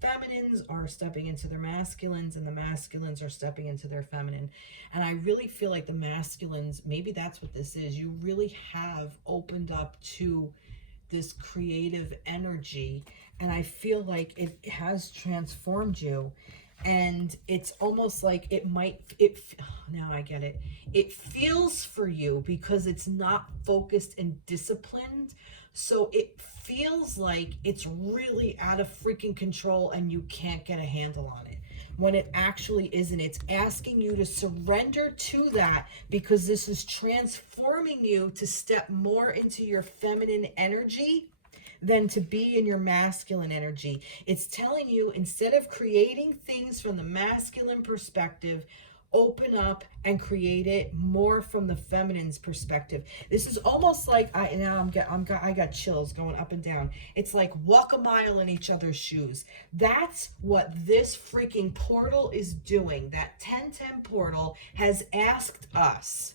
feminines are stepping into their masculines, and the masculines are stepping into their feminine. And I really feel like the masculines, maybe that's what this is, you really have opened up to this creative energy, and I feel like it has transformed you. And it's almost like now I get it. It feels for you because it's not focused and disciplined. So it feels like it's really out of freaking control and you can't get a handle on it, when it actually isn't. It's asking you to surrender to that, because this is transforming you to step more into your feminine energy than to be in your masculine energy. It's telling you, instead of creating things from the masculine perspective, open up and create it more from the feminine's perspective. This is almost like I got chills going up and down. It's like walk a mile in each other's shoes. That's what this freaking portal is doing. That 1010 portal has asked us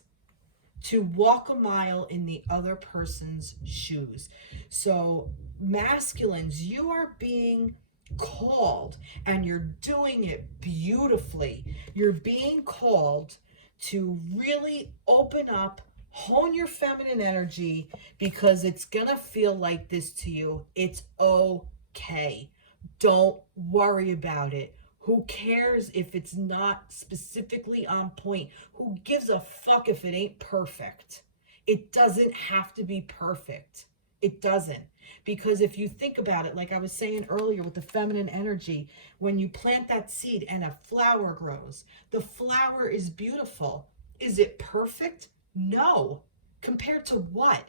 to walk a mile in the other person's shoes. So masculines, you are being called, and you're doing it beautifully. You're being called to really open up, hone your feminine energy, because it's gonna feel like this to you. It's okay. Don't worry about it. Who cares if it's not specifically on point? Who gives a fuck if it ain't perfect? It doesn't have to be perfect. It doesn't. Because if you think about it, like I was saying earlier with the feminine energy, when you plant that seed and a flower grows, the flower is beautiful. Is it perfect? No. Compared to what?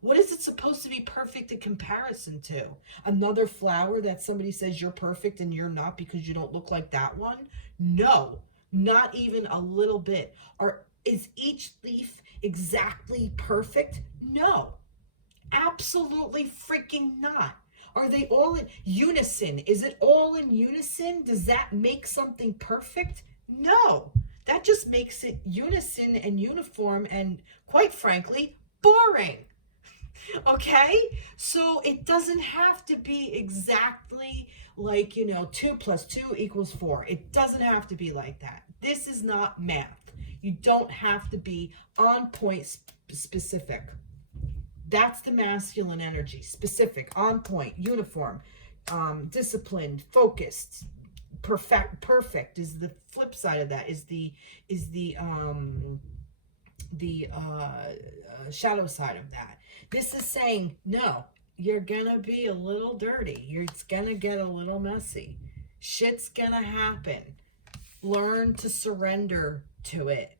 What is it supposed to be perfect in comparison to? Another flower that somebody says you're perfect and you're not because you don't look like that one? No, not even a little bit. Or is each leaf exactly perfect? No, absolutely freaking not. Are they all in unison? Is it all in unison? Does that make something perfect? No, that just makes it unison and uniform and, quite frankly, boring. Okay, so it doesn't have to be exactly like, 2 plus 2 equals 4. It doesn't have to be like that. This is not math. You don't have to be on point specific. That's the masculine energy. Specific, on point, uniform, disciplined, focused. Perfect is the flip side of that, is the shadow side of that. This is saying, no, you're gonna be a little dirty. It's gonna get a little messy. Shit's gonna happen. Learn to surrender to it.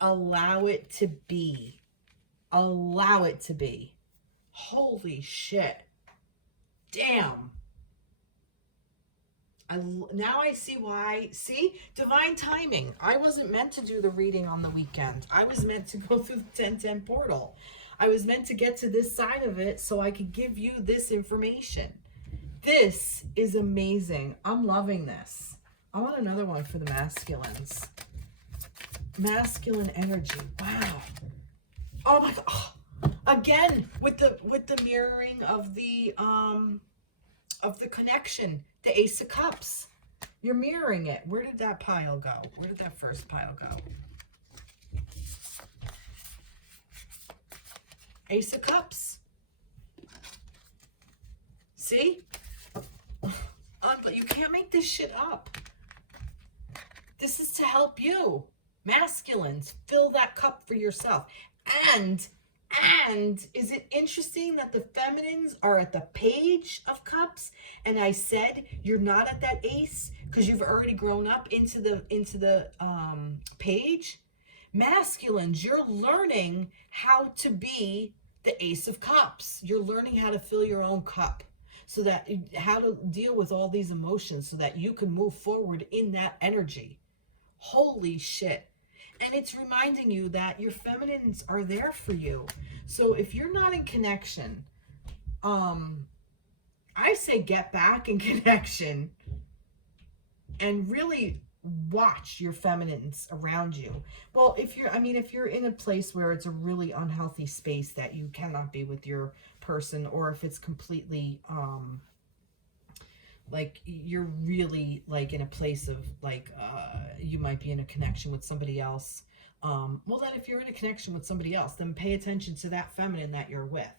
Allow it to be. Allow it to be. Holy shit. Damn. Now I see why. See? Divine timing. I wasn't meant to do the reading on the weekend. I was meant to go through the 1010 portal. I was meant to get to this side of it so I could give you this information. This is amazing. I'm loving this. I want another one for the masculines. Masculine energy. Wow. Oh my God. Oh. Again, with the mirroring of the connection, the Ace of Cups. You're mirroring it. Where did that pile go? Where did that first pile go? Ace of Cups. See? But you can't make this shit up. This is to help you. Masculines, fill that cup for yourself. And is it interesting that the feminines are at the Page of Cups, and I said you're not at that Ace because you've already grown up into the Page? Masculines, you're learning how to be the Ace of Cups. You're learning how to fill your own cup, so that how to deal with all these emotions so that you can move forward in that energy. Holy shit. And it's reminding you that your feminines are there for you. So if you're not in connection, I say get back in connection and really watch your feminines around you. Well, if you're in a place where it's a really unhealthy space that you cannot be with your person, or if it's completely like you're really like in a place of like you might be in a connection with somebody else, well then if you're in a connection with somebody else, then pay attention to that feminine that you're with.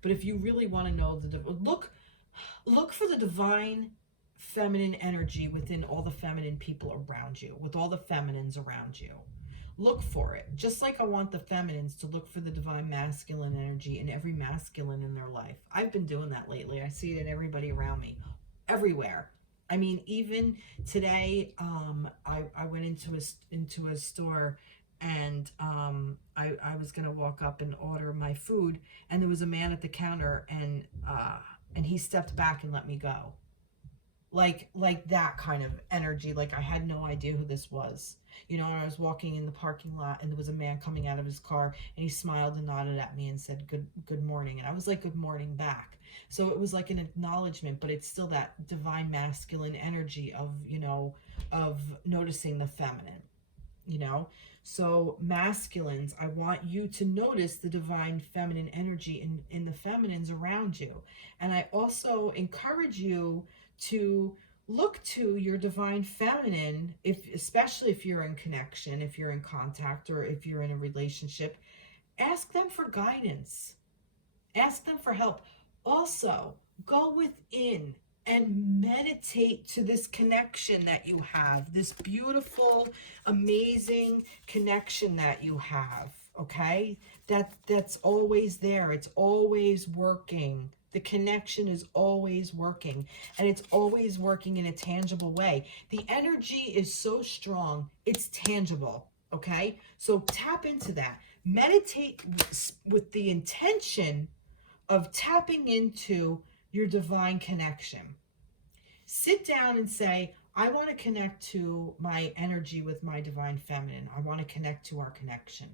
But if you really want to know look for the divine feminine energy within all the feminine people around you, with all the feminines around you. Look for it. Just like I want the feminines to look for the divine masculine energy in every masculine in their life. I've been doing that lately. I see it in everybody around me, everywhere. I mean, even today, I went into a store, and I was gonna walk up and order my food, and there was a man at the counter, and he stepped back and let me go. Like that kind of energy. Like I had no idea who this was. I was walking in the parking lot, and there was a man coming out of his car, and he smiled and nodded at me and said, good morning. And I was like, good morning back. So it was like an acknowledgement, but it's still that divine masculine energy of, of noticing the feminine, So masculines, I want you to notice the divine feminine energy in the feminines around you. And I also encourage you to look to your divine feminine, especially if you're in connection, if you're in contact, or if you're in a relationship. Ask them for guidance. Ask them for help. Also, go within and meditate to this connection that you have, this beautiful, amazing connection that you have, okay? That's always there. It's always working. The connection is always working, and it's always working in a tangible way. The energy is so strong, it's tangible, okay? So tap into that. Meditate with the intention of tapping into your divine connection. Sit down and say, I want to connect to my energy with my divine feminine. I want to connect to our connection.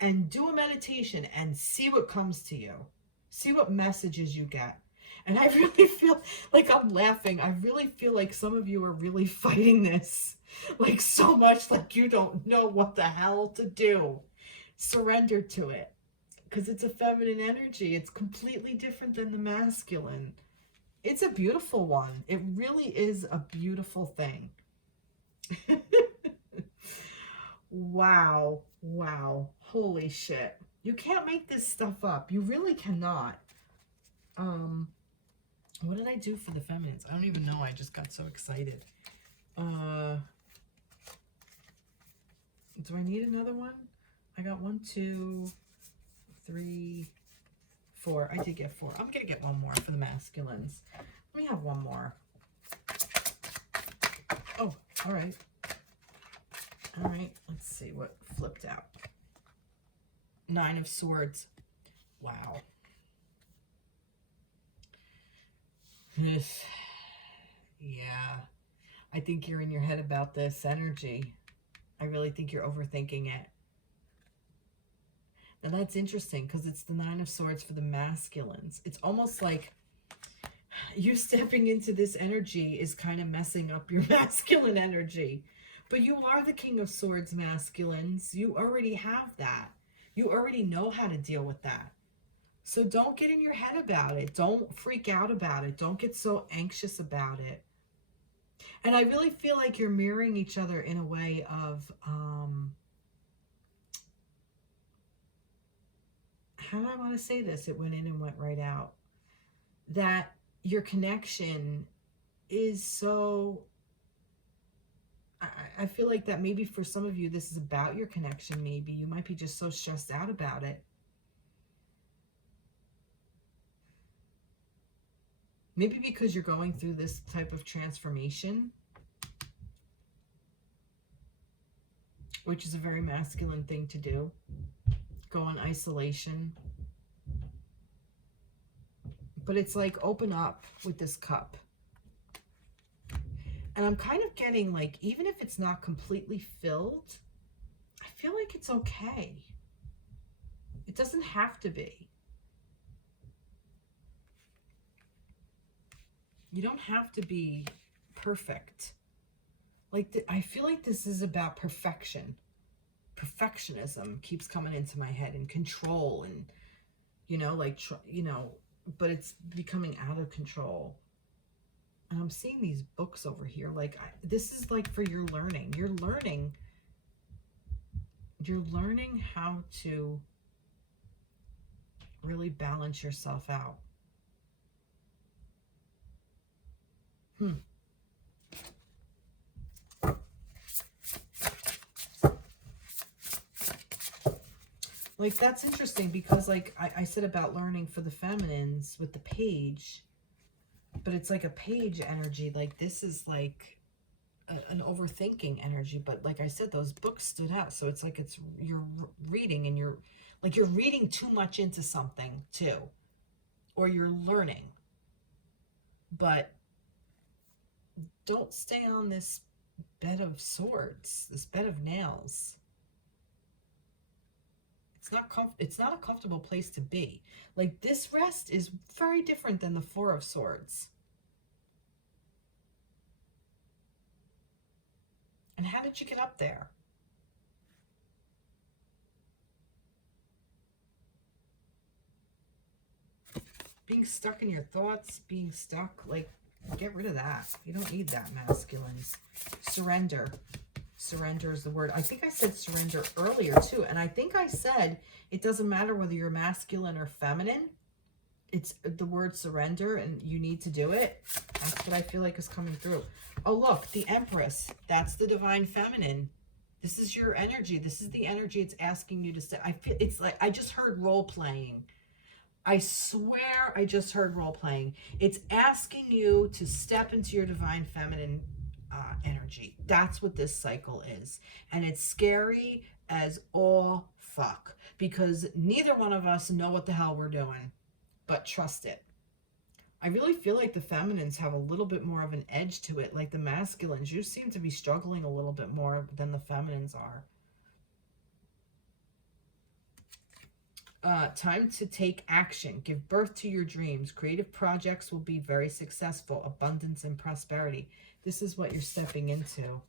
And do a meditation and see what comes to you. See what messages you get. And I really feel like I'm laughing. I really feel like some of you are really fighting this. Like so much like you don't know what the hell to do. Surrender to it. Because it's a feminine energy. It's completely different than the masculine. It's a beautiful one. It really is a beautiful thing. Wow. Wow. Holy shit. You can't make this stuff up. You really cannot. What did I do for the feminines? I don't even know. I just got so excited. Do I need another one? I got 1, 2, 3, 4. I did get 4. I'm going to get one more for the masculines. Let me have one more. Oh, all right. All right. Let's see what flipped out. 9 of Swords. Wow. Yeah. I think you're in your head about this energy. I really think you're overthinking it. Now that's interesting because it's the 9 of Swords for the masculines. It's almost like you stepping into this energy is kind of messing up your masculine energy. But you are the King of Swords masculines. You already have that. You already know how to deal with that. So don't get in your head about it. Don't freak out about it. Don't get so anxious about it. And I really feel like you're mirroring each other in a way of, how do I want to say this? It went in and went right out. That your connection is so, I feel like that maybe for some of you, this is about your connection. Maybe you might be just so stressed out about it. Maybe because you're going through this type of transformation, which is a very masculine thing to do. Go in isolation. But it's like open up with this cup. And I'm kind of getting like, even if it's not completely filled, I feel like it's okay. It doesn't have to be. You don't have to be perfect. Like, I feel like this is about perfection. Perfectionism keeps coming into my head, and control, and, you know, like, you know, but it's becoming out of control. And I'm seeing these books over here. Like, this is like for your learning. You're learning how to really balance yourself out. Like, that's interesting because, like, I said about learning for the feminines with the page, but it's like a page energy. Like, this is like an overthinking energy. But like I said, those books stood out. So it's like you're reading, and you're reading too much into something too, or you're learning. But don't stay on this bed of swords, this bed of nails. It's not a comfortable place to be. Like, this rest is very different than the 4 of Swords. And how did you get up there? Being stuck in your thoughts, being stuck, like, Get rid of that. You don't need that, masculines. Surrender. Surrender is the word. I think I said surrender earlier too. And I think I said it doesn't matter whether you're masculine or feminine. It's the word surrender and you need to do it. That's what I feel like is coming through. Oh, look, the Empress. That's the divine feminine. This is your energy. This is the energy it's asking you to stay. I feel it's like I just heard role playing. I swear I just heard role playing. It's asking you to step into your divine feminine energy. That's what this cycle is. And it's scary as all fuck because neither one of us know what the hell we're doing, but trust it. I really feel like the feminines have a little bit more of an edge to it. Like the masculines, you seem to be struggling a little bit more than the feminines are. Time to take action. Give birth to your dreams. Creative projects will be very successful. Abundance and prosperity. This is what you're stepping into.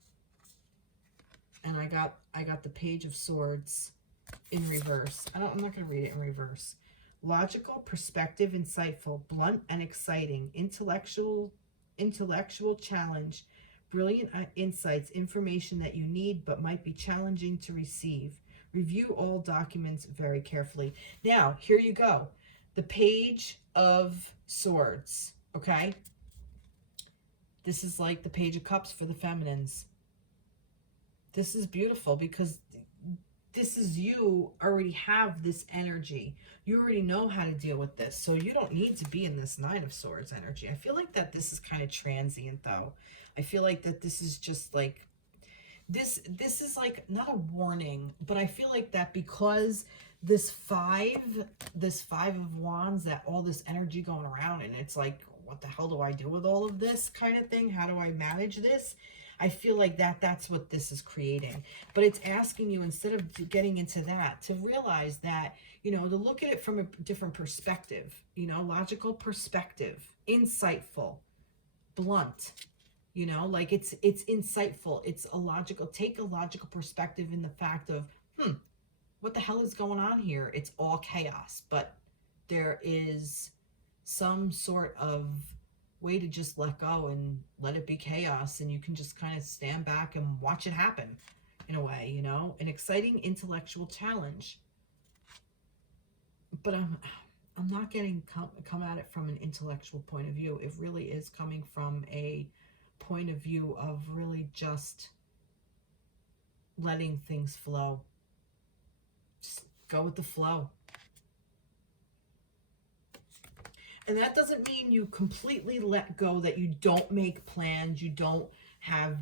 And I got the Page of Swords in reverse. I'm not going to read it in reverse. Logical, perspective, insightful, blunt and exciting, intellectual challenge, brilliant insights, information that you need but might be challenging to receive. Review all documents very carefully. Now, here you go. The Page of Swords, okay? This is like the Page of Cups for the feminines. This is beautiful because this is you already have this energy. You already know how to deal with this. So you don't need to be in this Nine of Swords energy. I feel like that this is kind of transient though. I feel like that this is just like, this is like not a warning, but I feel like that because this five of wands, that all this energy going around and it's like, what the hell do I do with all of this kind of thing? How do I manage this? I feel like that's what this is creating. But it's asking you, instead of getting into that, to realize that, you know, to look at it from a different perspective, you know, logical perspective, insightful, blunt, you know, like it's insightful. It's a logical, take a logical perspective in the fact of, what the hell is going on here? It's all chaos, but there is some sort of way to just let go and let it be chaos, and you can just kind of stand back and watch it happen in a way, you know. An exciting intellectual challenge, but I'm not getting come at it from an intellectual point of view. It really is coming from a point of view of really just letting things flow. Just go with the flow. And that doesn't mean you completely let go, that you don't make plans, you don't have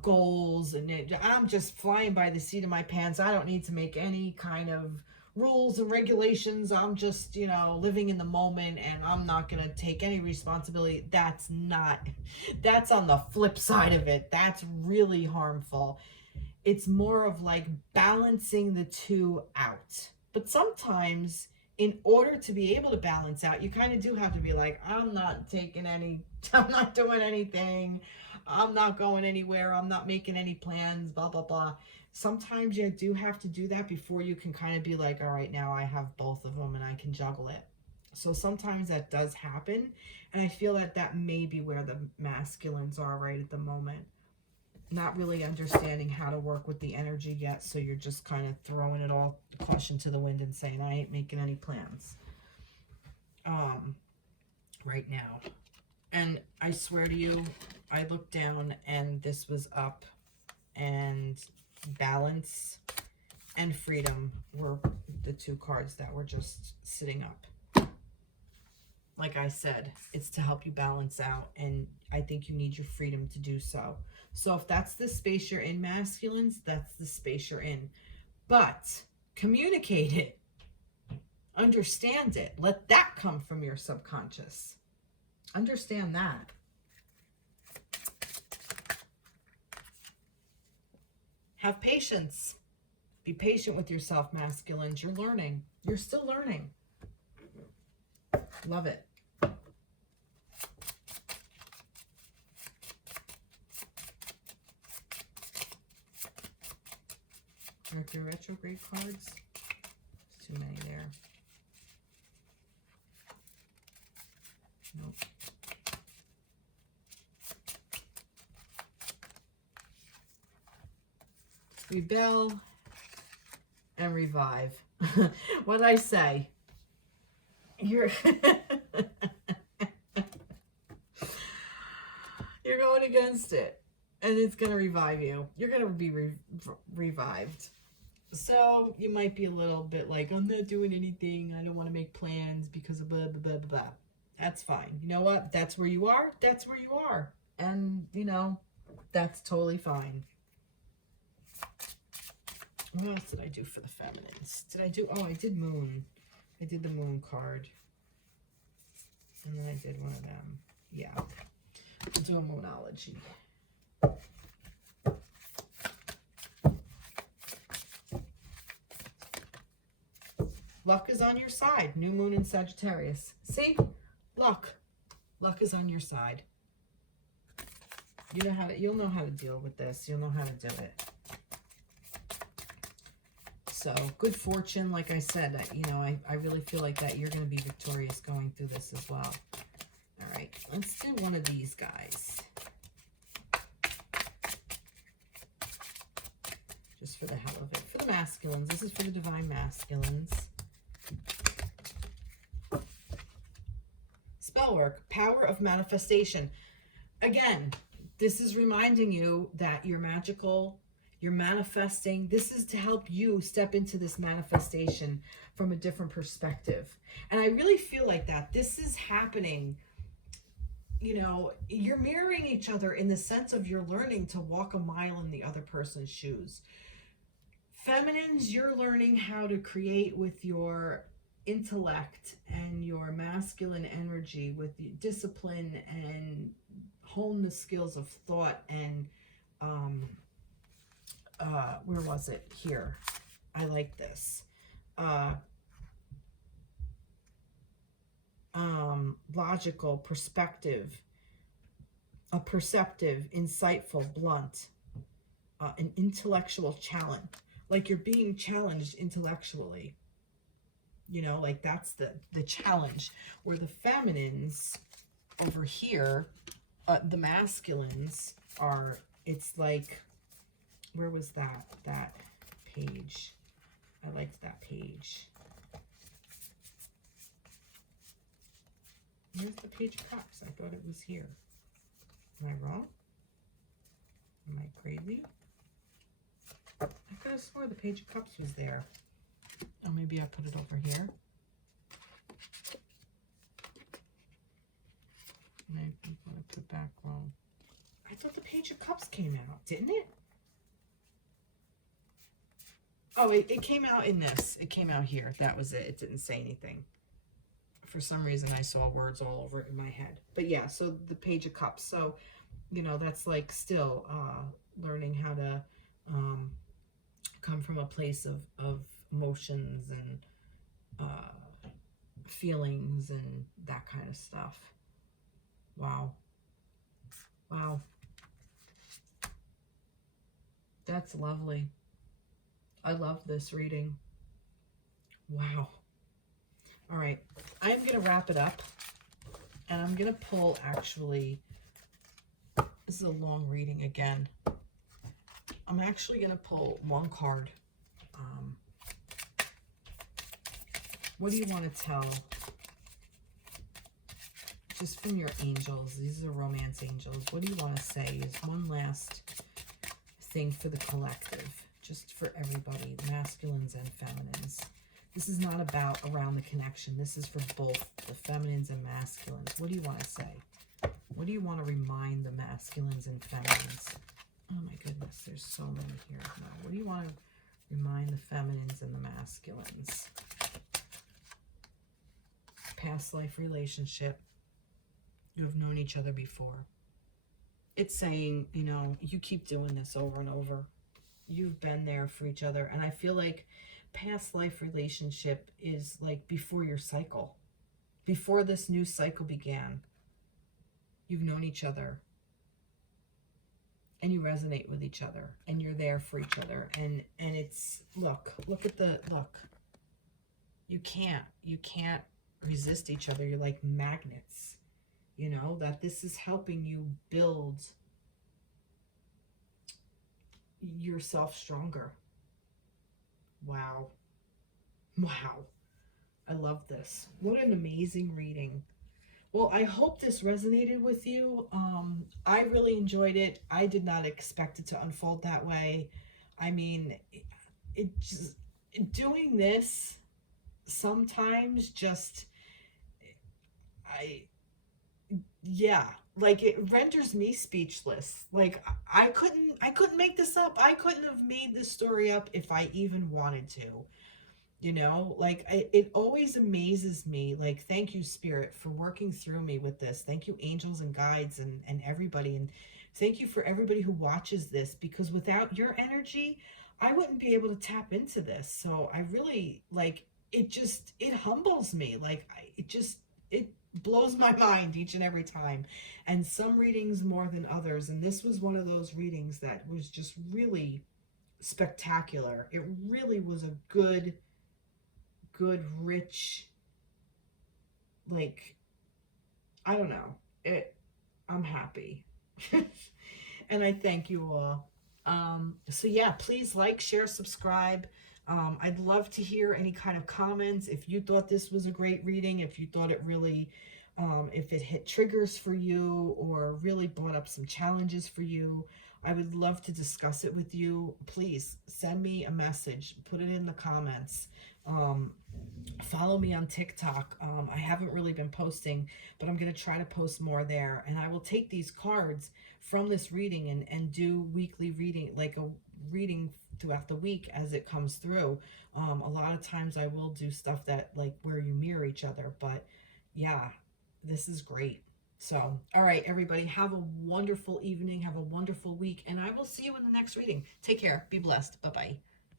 goals, and I'm just flying by the seat of my pants. I don't need to make any kind of rules and regulations. I'm just, you know, living in the moment and I'm not going to take any responsibility. That's on the flip side of it. That's really harmful. It's more of like balancing the two out. But sometimes, in order to be able to balance out, you kind of do have to be like, I'm not doing anything. I'm not going anywhere. I'm not making any plans, blah, blah, blah. Sometimes you do have to do that before you can kind of be like, all right, now I have both of them and I can juggle it. So sometimes that does happen. And I feel that may be where the masculines are right at the moment. Not really understanding how to work with the energy yet, so you're just kind of throwing it all, caution to the wind, and saying, I ain't making any plans right now. And I swear to you, I looked down and this was up, and balance and freedom were the two cards that were just sitting up. Like I said, it's to help you balance out, and I think you need your freedom to do so. So if that's the space you're in, masculines, that's the space you're in. But communicate it. Understand it. Let that come from your subconscious. Understand that. Have patience. Be patient with yourself, masculines. You're learning. You're still learning. Love it. Mercury Retrograde cards. There's too many there. Nope. rebel, and revive. What did I say? You're you're going against it, and it's going to revive you. You're going to be revived. So you might be a little bit like, I'm not doing anything. I don't want to make plans because of blah, blah, blah, blah, blah. That's fine. You know what? That's where you are. That's where you are. And, you know, that's totally fine. What else did I do for the feminines? Did I do, oh, I did moon. I did the moon card. And then I did one of them. Yeah. I'll do a moonology. Luck is on your side. New moon in Sagittarius. See? Luck. Luck is on your side. You know how to, you'll know how to deal with this. You'll know how to do it. So, good fortune, like I said, you know, I really feel like that you're going to be victorious going through this as well. All right, let's do one of these guys. Just for the hell of it. For the masculines. This is for the divine masculines. Spellwork, power of manifestation. Again, this is reminding you that you're magical, you're manifesting. This is to help you step into this manifestation from a different perspective. And I really feel like that this is happening. You know, you're mirroring each other in the sense of you're learning to walk a mile in the other person's shoes. Feminines, you're learning how to create with your intellect and your masculine energy, with the discipline, and hone the skills of thought and where was it? Here. I like this. Logical, perspective, a perceptive, insightful, blunt, an intellectual challenge. Like you're being challenged intellectually. You know, like that's the challenge. Where the feminines over here, the masculines are, it's like, where was that page? I liked that page. Where's the Page of Cups? I thought it was here. Am I wrong? Am I crazy? I could have swore the Page of Cups was there. Oh, maybe I put it over here. Maybe I put back wrong. I thought the Page of Cups came out, didn't it? Oh, it came out in this. It came out here. That was it. It didn't say anything. For some reason, I saw words all over it in my head. But yeah, so the Page of Cups. So, you know, that's like still learning how to come from a place of emotions and feelings and that kind of stuff. Wow. Wow. That's lovely. I love this reading. Wow. All right. I'm going to wrap it up. And I'm going to pull, actually, this is a long reading again. I'm actually going to pull one card. What do you want to tell? Just from your angels. These are romance angels. What do you want to say is one last thing for the collective. Just for everybody, masculines and feminines. This is not about around the connection. This is for both the feminines and masculines. What do you want to say? What do you want to remind the masculines and feminines? Oh my goodness, there's so many here. No, what do you want to remind the feminines and the masculines? Past life relationship. You have known each other before. It's saying, you know, you keep doing this over and over. You've been there for each other. And I feel like past life relationship is like before your cycle. Before this new cycle began. You've known each other. And you resonate with each other. And you're there for each other. And it's, look at the, look. You can't resist each other. You're like magnets. You know, that this is helping you build yourself stronger. Wow. Wow. I love this. What an amazing reading. Well, I hope this resonated with you. I really enjoyed it. I did not expect it to unfold that way. I mean, it just, doing this sometimes just, I, yeah, like it renders me speechless. Like I couldn't make this up. I couldn't have made this story up if I even wanted to. Like it always amazes me. Like, thank you, Spirit, for working through me with this. Thank you, angels and guides and everybody. And thank you for everybody who watches this, because without your energy, I wouldn't be able to tap into this. So I really like it. Just, it humbles me. Like, it blows my mind each and every time. And some readings more than others. And this was one of those readings that was just really spectacular. It really was a good, rich, like, I don't know. I'm happy. And I thank you all. So yeah, please like, share, subscribe. I'd love to hear any kind of comments. If you thought this was a great reading, if you thought it really, if it hit triggers for you or really brought up some challenges for you, I would love to discuss it with you. Please send me a message, put it in the comments. Follow me on TikTok. I haven't really been posting, but I'm going to try to post more there. And I will take these cards from this reading and do weekly reading, like a reading throughout the week as it comes through. A lot of times I will do stuff that, like, where you mirror each other. But yeah, this is great. So, all right, everybody, have a wonderful evening. Have a wonderful week. And I will see you in the next reading. Take care. Be blessed. Bye-bye.